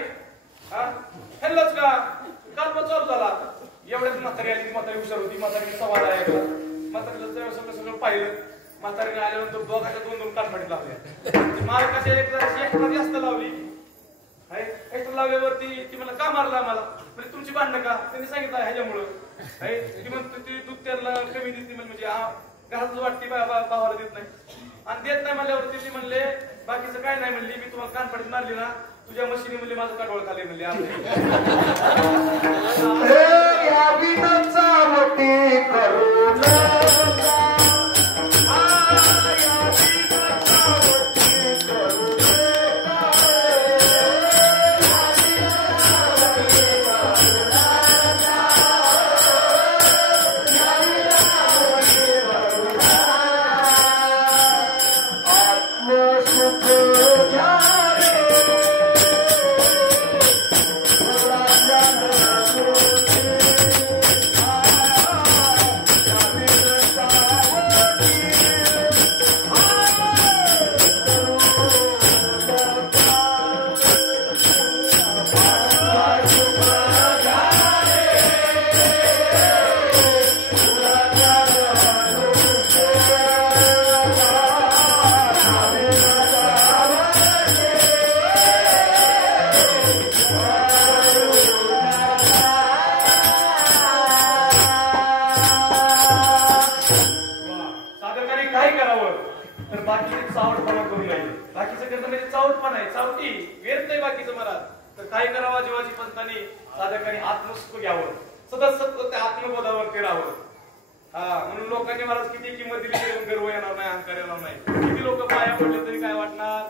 ह्यालाच का काल चालू झाला. एवढ्याच म्हातारी आली, म्हातारी हुशार होती. म्हातारीने सवाल ऐकला, म्हातारीला सगळं सगळं पाहिलं. म्हातारीने आल्यानंतर दोघांच्या दोन दोन कानफाटी लावल्या. मालकाच्या एक्स्ट्रा जास्त लावली. एक्स्ट्रा लावल्यावरती ती मला का मारला आम्हाला, म्हणजे तुमची भांडणं का, त्यांनी सांगितलं ह्याच्यामुळं. ती म्हणते ती दूध त्याला कमी देते म्हणजे घरातच वाटते भावाला देत नाही. आणि देत नाही म्हणल्यावरती ती म्हणले बाकीचं काय नाही म्हणली, मी तुम्हाला कानफाटीत मारली ना तुझ्या मशीनी म्हणले माझं काटोळ खाली म्हणले. काय करावा जीवाची पंतांनी साधकांनी आत्मसुख घ्यावं, सतत सतत त्या आत्मबोधावरती राहावं. म्हणून लोकांनी महाराज किती किंमत दिली तरी गर्व येणार नाही, अहंकार येणार नाही. किती लोक पाया पडले तरी काय वाटणार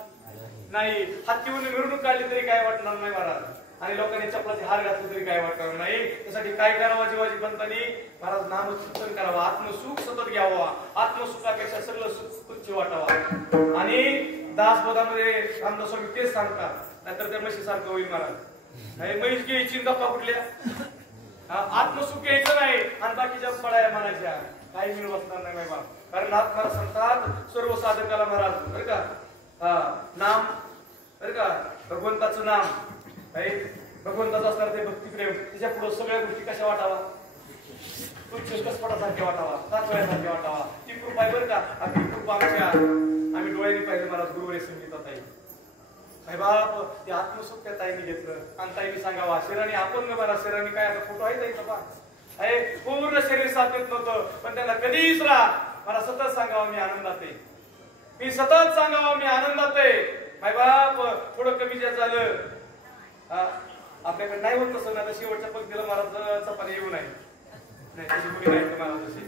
नाही, हत्तीवरून मिरवणूक काढली तरी काय वाटणार नाही महाराज, आणि लोकांनी चपलाचे हार घातले तरी काय वाटणार नाही. त्यासाठी काय करावं जीवाजी पंतांनी महाराज नामचिंतन करावं, आत्मसुख सतत घ्यावा, आत्मसुखापेक्षा सगळं सुख तुच्छ वाटावा. आणि दासबोधामध्ये रामदास स्वामी तेच सांगतात, नाहीतर त्या म्हशी सारखं होईल महाराज. म्हैस घ्यायची गप्पा कुठल्या, आत्मसुख घ्यायचं नाही आणि बाकीच्या पडाया म्हणायच्या, काही मिळू बसणार नाही बाबा. कारण महाराज सांगतात सर्व साधकाला महाराज बरं का नाम बरं का भगवंताचं नाम भगवंताचा असणार ते भक्तिप्रेम, त्याच्या पुढे सगळ्या गोष्टी कशा वाटावा, कसपटासारख्या वाटावा, ताचवण्यासारख्या वाटावा. ती कृपा आहे बरं का. आपली कृपा आम्ही डोळ्यांनी पाहिलं महाराज गुरुवारी संगीतात आहे. आई बाप ते आत्मसुख त्या ताईने घेतलं आणि ताईने सांगावा शरीराने आपण बरा शरीराने काय आता फोटो आहे ताईचा पा आहे पूर्ण शरीर साथ देत नव्हतं पण त्यांना कधीच मला सतत सांगावा मी आनंदात आहे, मी सतत सांगावा मी आनंदात आहे. आई बाप थोडं कमी जे झालं आपल्याकडे नाही होत तसं ना. शेवटच्या पंक्तीला महाराज चपाती येऊ नाही तशी मुली नाही तर महाराज तशी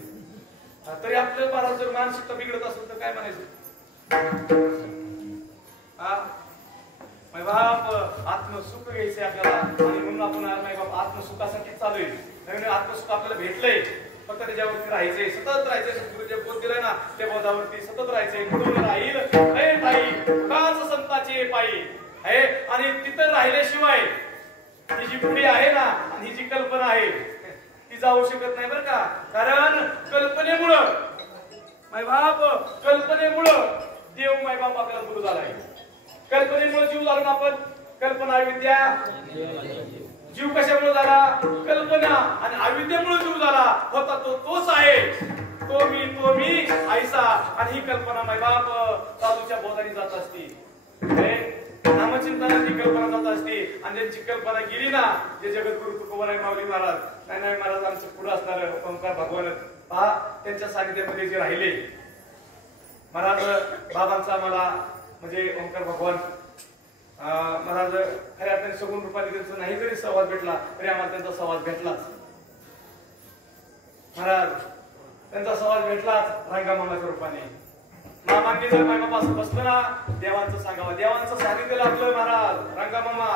तरी आपलं महाराज जर मानसिकता बिघडत असेल तर काय म्हणायचं. माय बाप आत्मसुख घ्यायचंय आपल्याला आणि म्हणून आपण माय बाप आत्मसुखासाठी चालू आहे. नवीन आत्मसुख आपल्याला भेटलंय फक्त त्याच्यावरती राहायचंय, सतत राहायचंय. गुरु जे बोध दिलंय ना त्या बोधावरती सतत राहायचंय. म्हणून राहील ताई काच संताचे पायी आहे आणि तिथं राहिल्याशिवाय ही जी पुढे आहे ना आणि ही जी कल्पना आहे ती जाऊ शकत नाही बरं का. कारण कल्पनेमुळं माय बाप कल्पनेमुळं देव माय बाप आपल्याला गुरु झालाय. कल्पनेमुळे जीव झालो ना आपण. कल्पना विद्या जीव कशामुळे झाला, कल्पना आणि अविद्येमुळे जीव झाला होता तोच आहे. तो मी आईसा आणि ही कल्पना माय बाप साधूच्या बोधाने जात असते. नामचिंतनाची कल्पना जात असते आणि त्यांची कल्पना गेली ना जे जगद्गुरु तुकोबाराय माऊली महाराज नाही महाराज आमचं पुढे असणार ओंकार भगवान पहा त्यांच्या सानिध्यामध्ये जे राहिले महाराज बाबांचा आम्हाला म्हणजे ओंकार भगवान महाराज खऱ्या अर्थाने सगुण रूपाने त्यांचा नाही जरी सहवास भेटला तरी आम्हाला त्यांचा सहवास भेटलाच. महाराज त्यांचा सहवास भेटलाच रंगामामाच्या रूपाने. मामांनी जर माय बाबा असं बसलं ना देवांचं सांगावं, देवांचं सानिध्य लाभलं महाराज. रंगामामा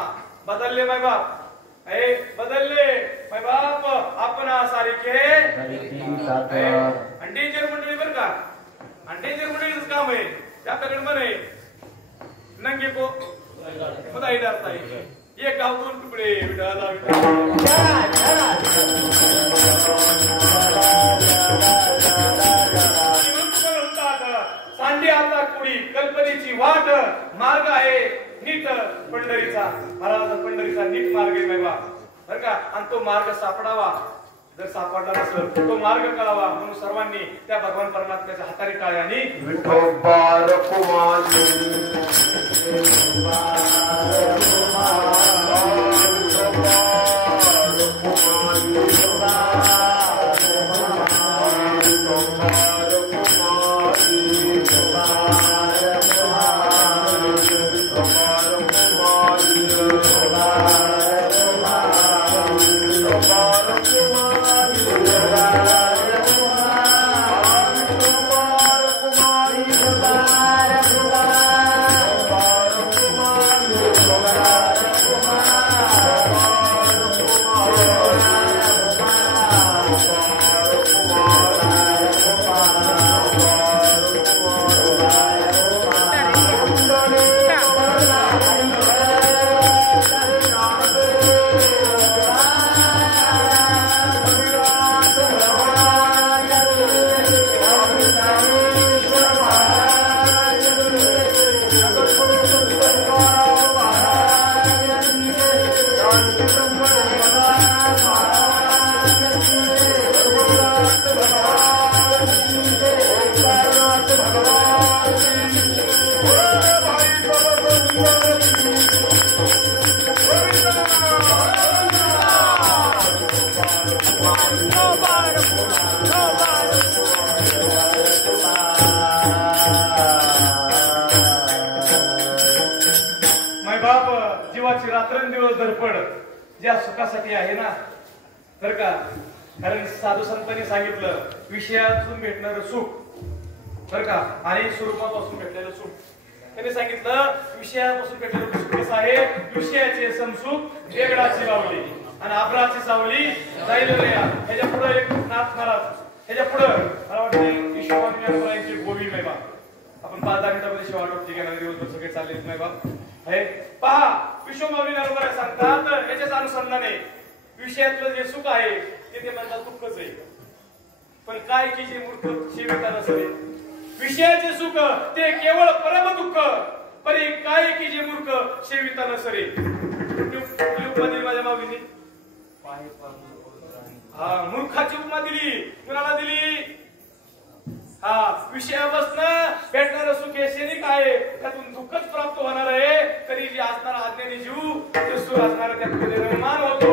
बदलले माय बाप बदलले माय बाप आपण सारखे अंडेजर मंडळी बरं का. अंडेजर मंडळीच काम आहे ते आपल्याकडे म्हणे नंगे को बधाई डालता है ये गाव दोन तुकडे विठाला सांडे आता कुडी कल्पनेची वाट मार्ग आहे नीट पंढरीचा. महाराज पंढरीचा नीट मार्ग आहे बाबा बरं का. आणि तो मार्ग सापडावा जर सापडला नसेल तो मार्ग कळावा म्हणून सर्वांनी त्या भगवान परमात्म्याच्या हाताने टाळ्यानी विठोबार कुमारी जीवाची रात्रंदिवस धडपड ज्या सुखासाठी आहे ना तर का. कारण साधू संतांनी सांगितलं विषयातून भेटणारं सुख बर का आणि स्वरूपापासून भेटलेलं सुख. त्यांनी सांगितलं विषयापासून भेटलेलं सुख कसं आहे. विषयाचे समसुख वेगळाची लावली आणि आभराची सावली जाईल रे. ह्याच्या पुढे एक नाथ महाराज ह्याच्या पुढे मला वाटतं ईश्वरांची गोवी माय बाप. आपण 5-10 मिनिटांमध्ये शिवाय वाटप घेणार दिवसभर सगळे चालले माय बाप आहे. पहा विश्वमाऊली नरोबर सांगतात याच्याच अनुसंधाने विषयातलं जे सुख आहे ते म्हणतात दुःखच आहे. पण काय की जे मूर्ख सेविका नसले विषयाचे सुख ते केवळ परम दुःख. परी काय की जे मूर्ख सेविता नसरे. कुठली उपमा दिली माझ्या माऊलीने? हा, मूर्खाची उपमा दिली. कुणाला दिली? हा, विषयापासून भेटणारं सुख हे क्षणिक आहे, त्यातून दुःखच प्राप्त होणार आहे. तरी जे असणारा अज्ञानी जीव ते सुख असणारा त्यामध्ये रममान होतो,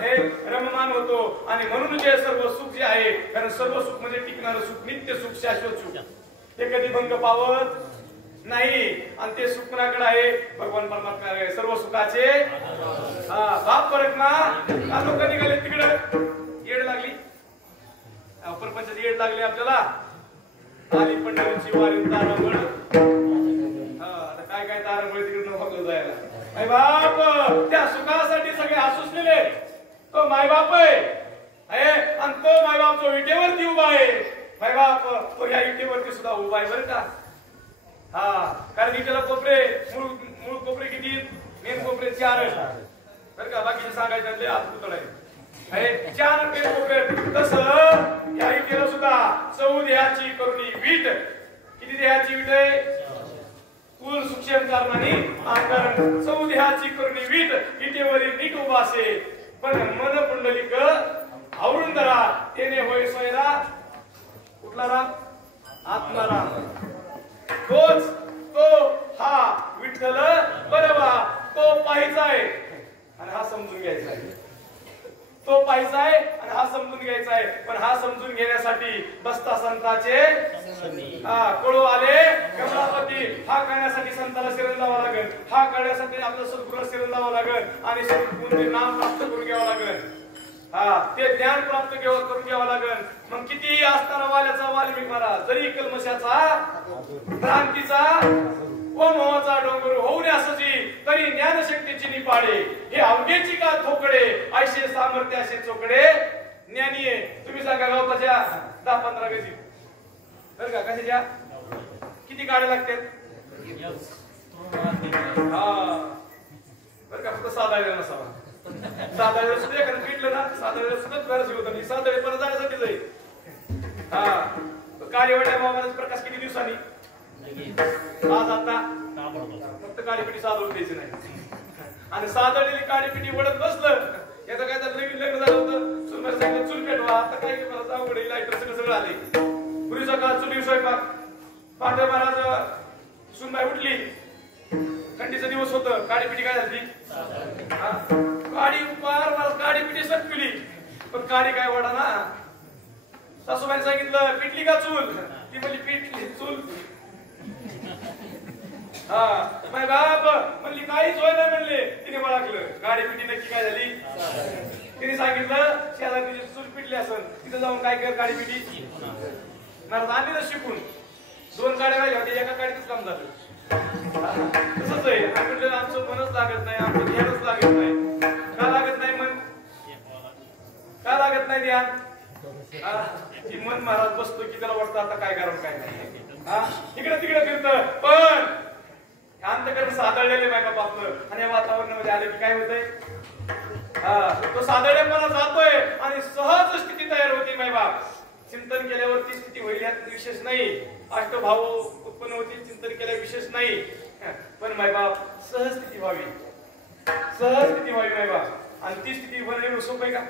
हे रममान होतो. आणि म्हणून जे सर्व सुख जे आहे, कारण सर्व सुख म्हणजे टिकणारं सुख, नित्य सुख, शाश्वत सुख, हे कधी भंग पावत नाही. आणि ते सुख कुणाकडे आहे? भगवान परमात्मा आहे, सर्व सुखाचे. हा, बाप फरक ना. लोक निघाले तिकडं, येड लागली, प्रपंचाची येड लागली आपल्याला. आली पंढरीची वारी तारांबळ. आता काय काय तारांबळ तिकडे नको जायला. आई बाप त्या सुखासाठी सगळे आसुसलेले. तो मायबाप आहे, आणि तो मायबाप जो विटेवरती उभा आहे. मायबाप तो या विटेवरती सुद्धा उभा आहे, बरं का. हा, कारण इटेला कोपरे, मूळ कोपरे किती? मेन कोपरे 4 बरं का. बाकीचे सांगायचे आज पुतळ आहे, 4 मेन कोपरे. तसं या इटेला सुद्धा 14 देहाची करुणी वीट. किती देहाची वीट आहे? कुल सूक्ष्म कारणाने कारण 14 देहाची करुणी वीट इटेवरील नीट उभा असे. पण मन पुंडलिक आवरून धरा, तेने होय सोयरा. कुठला राम? आत्माराम. तोच तो हा विठ्ठल बरोबा. तो पाहायचा आहे आणि हा समजून घ्यायचा आहे. तो पाहायचा आहे आणि हा समजून घ्यायचा आहे. पण हा समजून घेण्यासाठी बसता संताचे कोळू आले कमलापती. हा करण्यासाठी संताला शरण जावं लागेल. हा करण्यासाठी आपलं सद्गुरूला शरण जावं लागेल आणि सद्गुरूचे नाम प्राप्त करून घ्यावं लागेल. हा, ते ज्ञान प्राप्त करून घ्यावं लागेल. मग किती असताना वाल्याचा वाल्मिक महाराज जरी कल्मशाचा, भ्रांतीचा व मोहाचा डोंगर होऊ नये असची, तरी ज्ञानशक्तीची निपाडे. हे अवघेची का थोकडे, ऐशे सामर्थ्य असे चोकडे. ज्ञानी आहे. तुम्ही सांगा गावताच्या 10-15 गजी, बरं का. कशाच्या किती गाड्या लागतात? हा, बरं का. फक्त साधायला नसावा. साधायला सुद्धा एखादं पिटलं ना, साधायला सुद्धा गरज होत नाही. साधायला परत जाण्यासाठी जाईल. हा, काळीवाड्या बाबाचा प्रकाश किती दिवसांनी? आज आता फक्त काळीपिटी साधवून द्यायची नाही. आणि साधवलेली काळीपिटी वडत बसलं. याचं काय तर नवीन लग्न झालं होतं, सुनबाई सांगितलं चूल पेटवा. आता काय मला अवघड आहे, लाईटर सगळं आले. पूर्वीचा काळ चुली स्वयंपाक. पांढरे महाराज सुनबाई उठली, थंडीचा दिवस होतं, काळीपिटी काय झाली? काळी उपार काळीपिटी संपली. पण काळी काय वडा ना. सासूबाईने सांगितलं पिटली का चूल? ती म्हणली पिटली चूल. हा, माझे बाप म्हणली काहीच होय ना म्हणले. तिने ओळखलं गाडी पिटी नक्की काय झाली. तिने सांगितलं शेजारी तिची चूल पिटली असेल, तिथे जाऊन काय कर गाडी पिटी. महाराज आणली शिकून. 2 गाड्या राहिल्या होत्या, एका गाडीतच काम झालं. तसंच आहे. म्हटलं आमचं मनच लागत नाही, आमचं ध्यानच लागत नाही. का लागत नाही मन? का लागत नाही ध्यान? मन महाराज बसतो की त्याला वाटतं आता काय करावं काय नाही. इकडे तिकडे फिरतं. पण अंतकरण साधळलेले माय बाप आपलं. आणि या वातावरणामध्ये आले की काय होतंय? तो साधळेपणा जातोय आणि सहज स्थिती तयार होती माय बाप. चिंतन केल्यावरती स्थिती होईल यात विशेष नाही. अष्टभाव उत्पन्न होतील चिंतन केल्या विशेष नाही. पण माय बाप सहज स्थिती व्हावी, सहज स्थिती व्हावी माय बाप. आणि ती स्थिती होणं सोपं आहे का?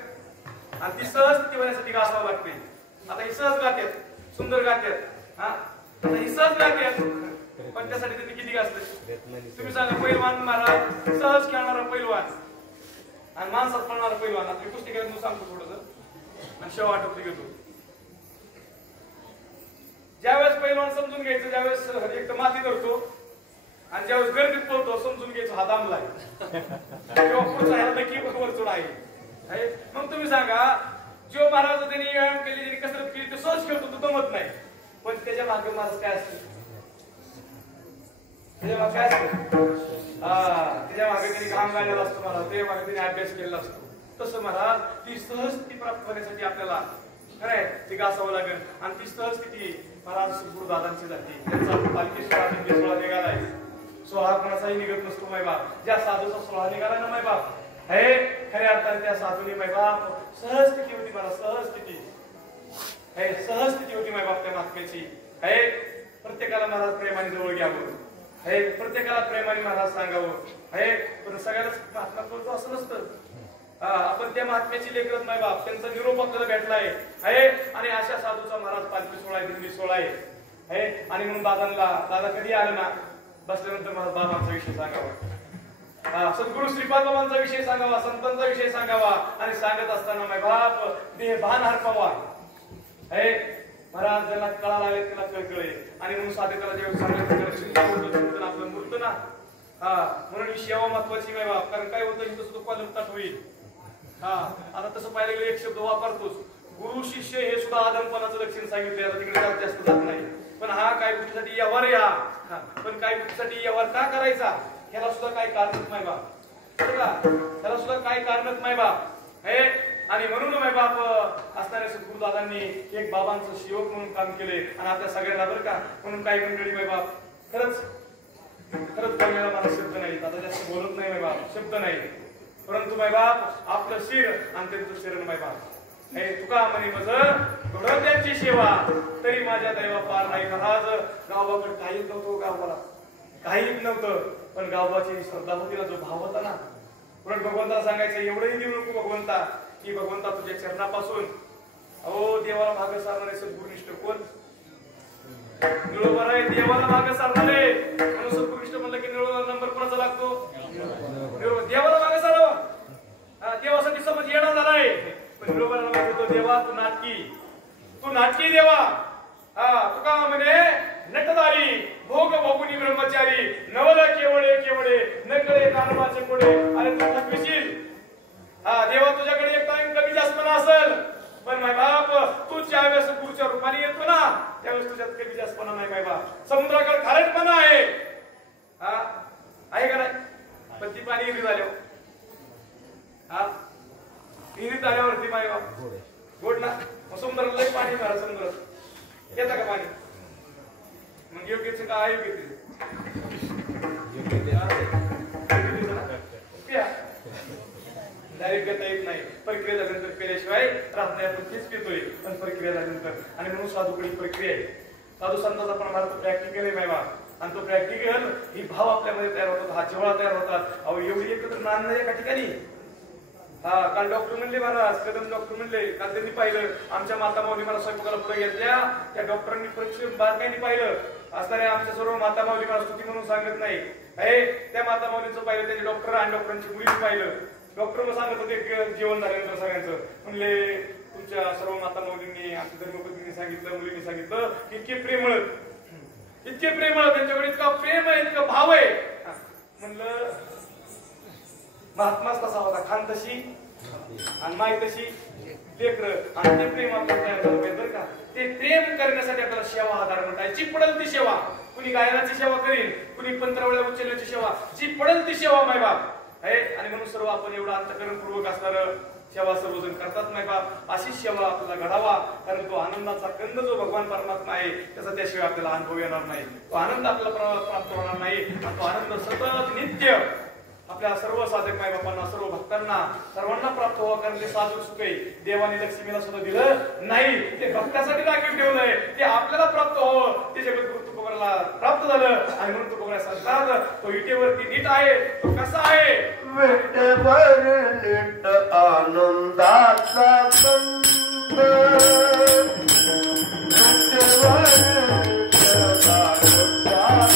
आणि ती सहज स्थिती होण्यासाठी का असावं लागते? आता ही सहज गात्यात, सुंदर गात्यात. आता ही सहज गात्यात, पण त्यासाठी त्यांनी किती गाजले? तुम्ही सांगा. पैलवान महाराज सहज खेळणारा पैलवान आणि माणसात पडणारा पैलवान. आता मी पुस्तकातून सांगतो थोडंसं आणि शेव आठवत घेतो. ज्यावेळेस पैलवान समजून घ्यायचं, ज्यावेळेस एक तर माती धरतो आणि ज्यावेळेस गर्दीत पळतो समजून घ्यायचं हा दामलाय किंवा पुढचा ह्याला नक्की वरचढ आहे. मग तुम्ही सांगा जो महाराज त्यांनी व्यायाम केली, त्यांनी कसरत केली, तो सहज खेळतो, तो दमत नाही. पण त्याच्या मागे महाराज काय असतं? त्याच्या मागे काय असतं? त्याच्या मागे त्यांनी काम गाळलेला असतो महाराज, त्याच्या मागे त्यांनी अभ्यास केलेला असतो. तसं महाराज ती सहजस्थिती प्राप्त करण्यासाठी आपल्याला खरंय ते गासावं लागेल. आणि ती सहजस्थिती महाराज गुरुदादांची जाते. त्यांचा पालखी सोहळा निघालाय. सोहळा कोणाचाही निघत नसतो माय बाप. ज्या साधूचा सोहळा निघाला ना माय बाप, हे खऱ्या अर्थाने त्या साधूने माय बाप सहज स्थिती होती. मला सहज स्थिती, हे सहज स्थिती होती माय बाप त्या महात्म्याची. हे प्रत्येकाला महाराज प्रेमाने जवळ घ्यावं. हे प्रत्येकाला प्रेमाने महाराज सांगावं हे, पण सगळ्यालाच महात्मा करतो असं नसतं. आपण त्या महात्म्याची लेकरच नाही बाप, त्यांचा निरोप आपल्याला भेटलाय आहे. आणि अशा साधूचा महाराज पालखी सोहळा आहे, दिंडी सोहळा आहे. आणि म्हणून दादा कधी आलं ना बसल्यानंतर मला बाबांचा विषय सांगावा, सद्गुरु श्रीपाद बाबांचा विषय सांगावा, संतांचा विषय सांगावा. आणि सांगत असताना माय बाप देह भान हरपावा. महाराज ज्याला कळा लागले त्याला कळकळे. आणि म्हणून साधे त्याला जेव्हा सांगायचं आपलं मूर्त ना, म्हणून ही सेवा महत्वाची माय बाप. कारण काय होतं इथं सुद्धा कॉलमतात होईल. आता तसं पाहिलं गेलं एक शब्द वापरतोच, गुरु शिष्य हे सुद्धा आदमपणाचं लक्षण सांगितलं. आता तिकडे जास्त जात नाही. पण हा काय गोष्टीसाठी व्यवहार आहे, पण काय गोष्टीसाठी व्यवहार का करायचा ह्याला सुद्धा काही कारणच नाही बाप. त्याला सुद्धा काही कारणच नाही बाप. आणि म्हणून माय बाप असणाऱ्या सद्गुरु दादांनी एक बाबांचं सेवक म्हणून काम केले. आणि आपल्या सगळ्यांना बरं का म्हणून काही मंडळी माय बाप खरंच बोलण्याला मला शब्द नाही, आता जास्त बोलत नाही माय बाप, शब्द नाही. परंतु माय बाप आपलं शिर आणि त्यांचं शरण माय बाप. तुका म्हणे मज थोडं त्यांची सेवा तरी माझ्या दैवा पार नाही. महाराज गावाकडे काहीच नव्हतं, गावाला काहीच नव्हतं, पण गावाची श्रद्धा होती ना, जो भाव होता ना. परत भगवंताला सांगायचं एवढंही देऊ नको भगवंता, की भगवंता तुझ्या चरणापासून अहो देवाला मागे सारणारे सद्गुरुनिष्ठ कोण निळोबर आहे, देवाला मागे सारणारे. म्हणून सद्गुरुनिष्ठ म्हणलं की निळोबर नंबर कोणाचा लागतो, देवाला मागे सारावा. देवासाठी समज येणा झालाय, पण निळोबराला मागतो देवा तू नाटकी देवा. तुका म्हणे नटदारी भोग भोगुनी ब्रह्मचारी नवल केवळे नकळे कानवाचे कोडे. अरे तू थकविशील, देवा तुझ्याकडे एक टाइम कमी जास्तपणा असेल, पण माय बाप तू ज्यावेळेस गुरुच्या रूपाने येतो ना त्यावेळेस तुझ्यात कमी जास्तपणा नाही माय बाप. समुद्राकडे खारटपणा आहे का नाही, पण ती पाणी हिरी झाल्यावर हिरीत आल्यावरती माय बाप गोड ना. समुद्राला लई पाणी झालं, समुद्रात येतं का पाणी, मग योग्यच का अयोग्य डायरेक्ट घेता येत नाही. प्रक्रिया झाल्यानंतर पेल्याशिवाय राहत नाही. आपण तेच पितोय, पण प्रक्रिया झाल्यानंतर. आणि म्हणून साधूकडे प्रक्रिया आहे. साधू संतांचा पण मार्ग प्रॅक्टिकल आहे माय बाप. आणि तो प्रॅक्टिकल ही भाव आपल्यामध्ये तयार होतात, हा जिव्हाळा तयार होतात. अहो एवढी एकत्र नांद नाही एका ठिकाणी. काल डॉक्टर म्हणले महाराज, कदम डॉक्टर म्हणले, काल त्यांनी पाहिलं आमच्या माता माऊली मला स्वयंपाकाला पुढे घेतल्या. त्या डॉक्टरांनी परीक्षण बारकाईने पाहिलं. असणाऱ्या आमच्या सर्व माता माऊली मला स्तुती म्हणून सांगत नाही. त्या माता माऊलींचं पाहिलं, त्यांनी डॉक्टर आणि डॉक्टरांची मुलीचं पाहिलं. डॉक्टर सांगत होते जेवण झाल्यानंतर सगळ्यांचं, म्हणले तुमच्या सर्व माता माऊलींनी आमच्या धर्मपत्नींनी सांगितलं, मुलींनी सांगितलं की इतके प्रेमळ त्यांच्याकडे इतका प्रेम आहे, इतका भाव आहे. म्हणलं महात्माच तसा होता, खान तशी आणि माय तशी लेकर. आणि ते प्रेम आपल्याला तयार झालं पाहिजे बरं का. ते प्रेम करण्यासाठी आपल्याला सेवा हा धर्म आहे. जी पडेल ती सेवा, कुणी गायनाची सेवा करील, कुणी पंत्रावळ्या उचलण्याची सेवा, जी पडेल ती सेवा माय बाप आहे. आणि म्हणून सर्व आपण एवढं अंतःकरणपूर्वक असणार सेवा सर्वजण करतात माय बाप. अशी सेवा आपल्याला घडावा, कारण तो आनंदाचा कंद जो भगवान परमात्मा आहे त्याचा त्याशिवाय आपल्याला अनुभव येणार नाही. तो आनंद आपल्याला प्राप्त होणार नाही. तो आनंद सतत नित्य आपल्या सर्व साधक माय बापांना, सर्व भक्तांना, सर्वांना प्राप्त व्हावं. कारण ते साधू सुख आहे, देवाने लक्ष्मीला सुद्धा दिलं नाही, ते भक्तासाठी राखीव ठेवलंय, ते आपल्याला प्राप्त व्हावं. ते जगद्गुरु तुकोबाराला प्राप्त झालं. आणि म्हणून तुकोबारा सांगतात तो विटेवरती नीट आहे. तो कसा आहे, विटेवर नीट आनंदाचा कंद, विटेवर नीट आनंदाचा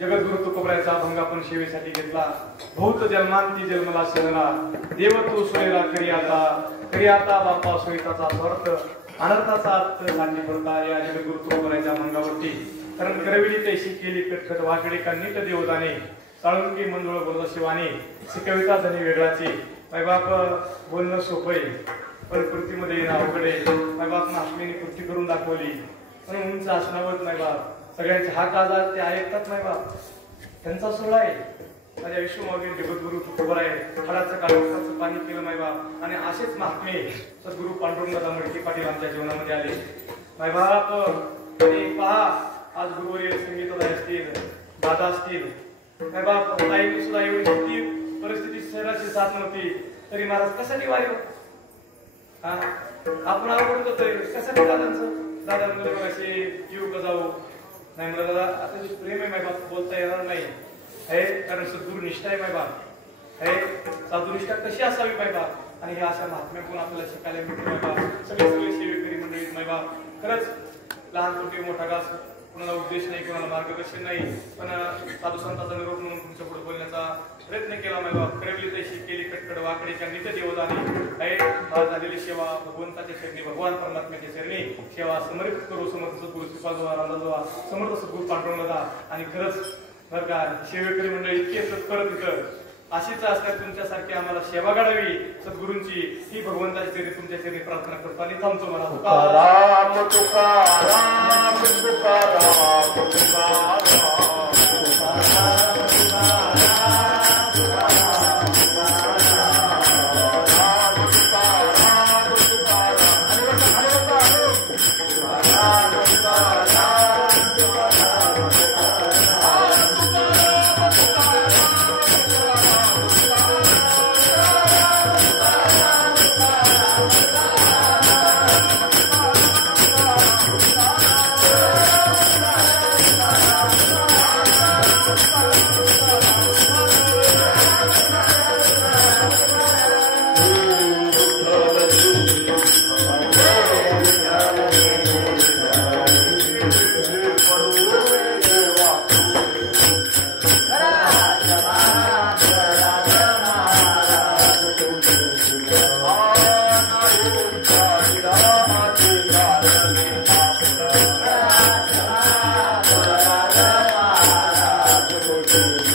जगद्गुरु तुकोबरायचा अभंग आपण सेवेसाठी घेतला. भूत जन्मांती जन्मला शरणा देव तू सोयरा करी आता बापा सोयताचा स्वार्थ अनर्थाचा अर्थ सांडी पडता या जगद्गुरु तुकोबरायच्या अभंगावरती. कारण करविली तैशी केली कटकट वाकडे का नीट देवदाने साळुंकी मंजुळ बोलता शिवाने शिकविता धनी वेगळाची. मायबाप बोलणं सोपय पण कृतीमध्ये येणं अवघड आहे. मायबाप महात्मेने कृती करून दाखवली म्हणून उंच असण्यावर मायबाप सगळ्यांचे हात आजार ते ऐकतात मायबाप त्यांचा सोहळा आहे. माझ्या विश्वमागे जगद्गुरु तुकोबराय फळाचं काळोखाचं पाणी केलं मायबाप आणि असेच महात्मे सद्गुरु पांडुरंगदादा मडके पाटील आमच्या जीवनामध्ये आले. मायबाप पहा आज गुरुवारी संगीतदाय असतील दादा असतील मायबाप ताईने सुद्धा एवढी किती परिस्थिती शहराची साथ नव्हती तरी महाराज कशासाठी वारी आपण आवडत होतोय कशासाठी दादा म्हणजे असे जीव का जाऊ नाही मला दादा आता जे प्रेम आहे मायबाप बोलता येणार नाही आहे कारण सद्गुरु निष्ठा आहे मायबाप आहे. साधुनिष्ठा कशी असावी मायबाप आणि हे अशा महात्म्याकडून आपल्याला शिकायला मिळते मायबाप. सगळे सेवेकरी मंडळीत मायबाप खरंच लहान छोटे मोठा घास कोणाला उद्देश नाही कोणाला मार्गदर्शन नाही पण साधू संतांचा निरोप म्हणून तुमच्या पुढे बोलण्याचा प्रयत्न केला मायबाप. करविली तैशी केली कटकड वाकडेच्या नित्य देवदाने आहे झालेली सेवा भगवंताच्या चरणी भगवान परमात्म्याच्या चरणी सेवा समर्पित करू. समर्थ सद्गुरु श्रीपाद समर्थ सद्गुरु पांडुरंगदा आणि खरंच बरं का सेवेकरी मंडळी इतके तत्पर तिथं अशीच असतात तुमच्यासारखी आम्हाला सेवा घडावी सद्गुरूंची ही भगवंताची चरणी तुमच्या चरणी प्रार्थना करतो आणि थांबतो मला. Tukaram Tukaram Tukaram Thank you.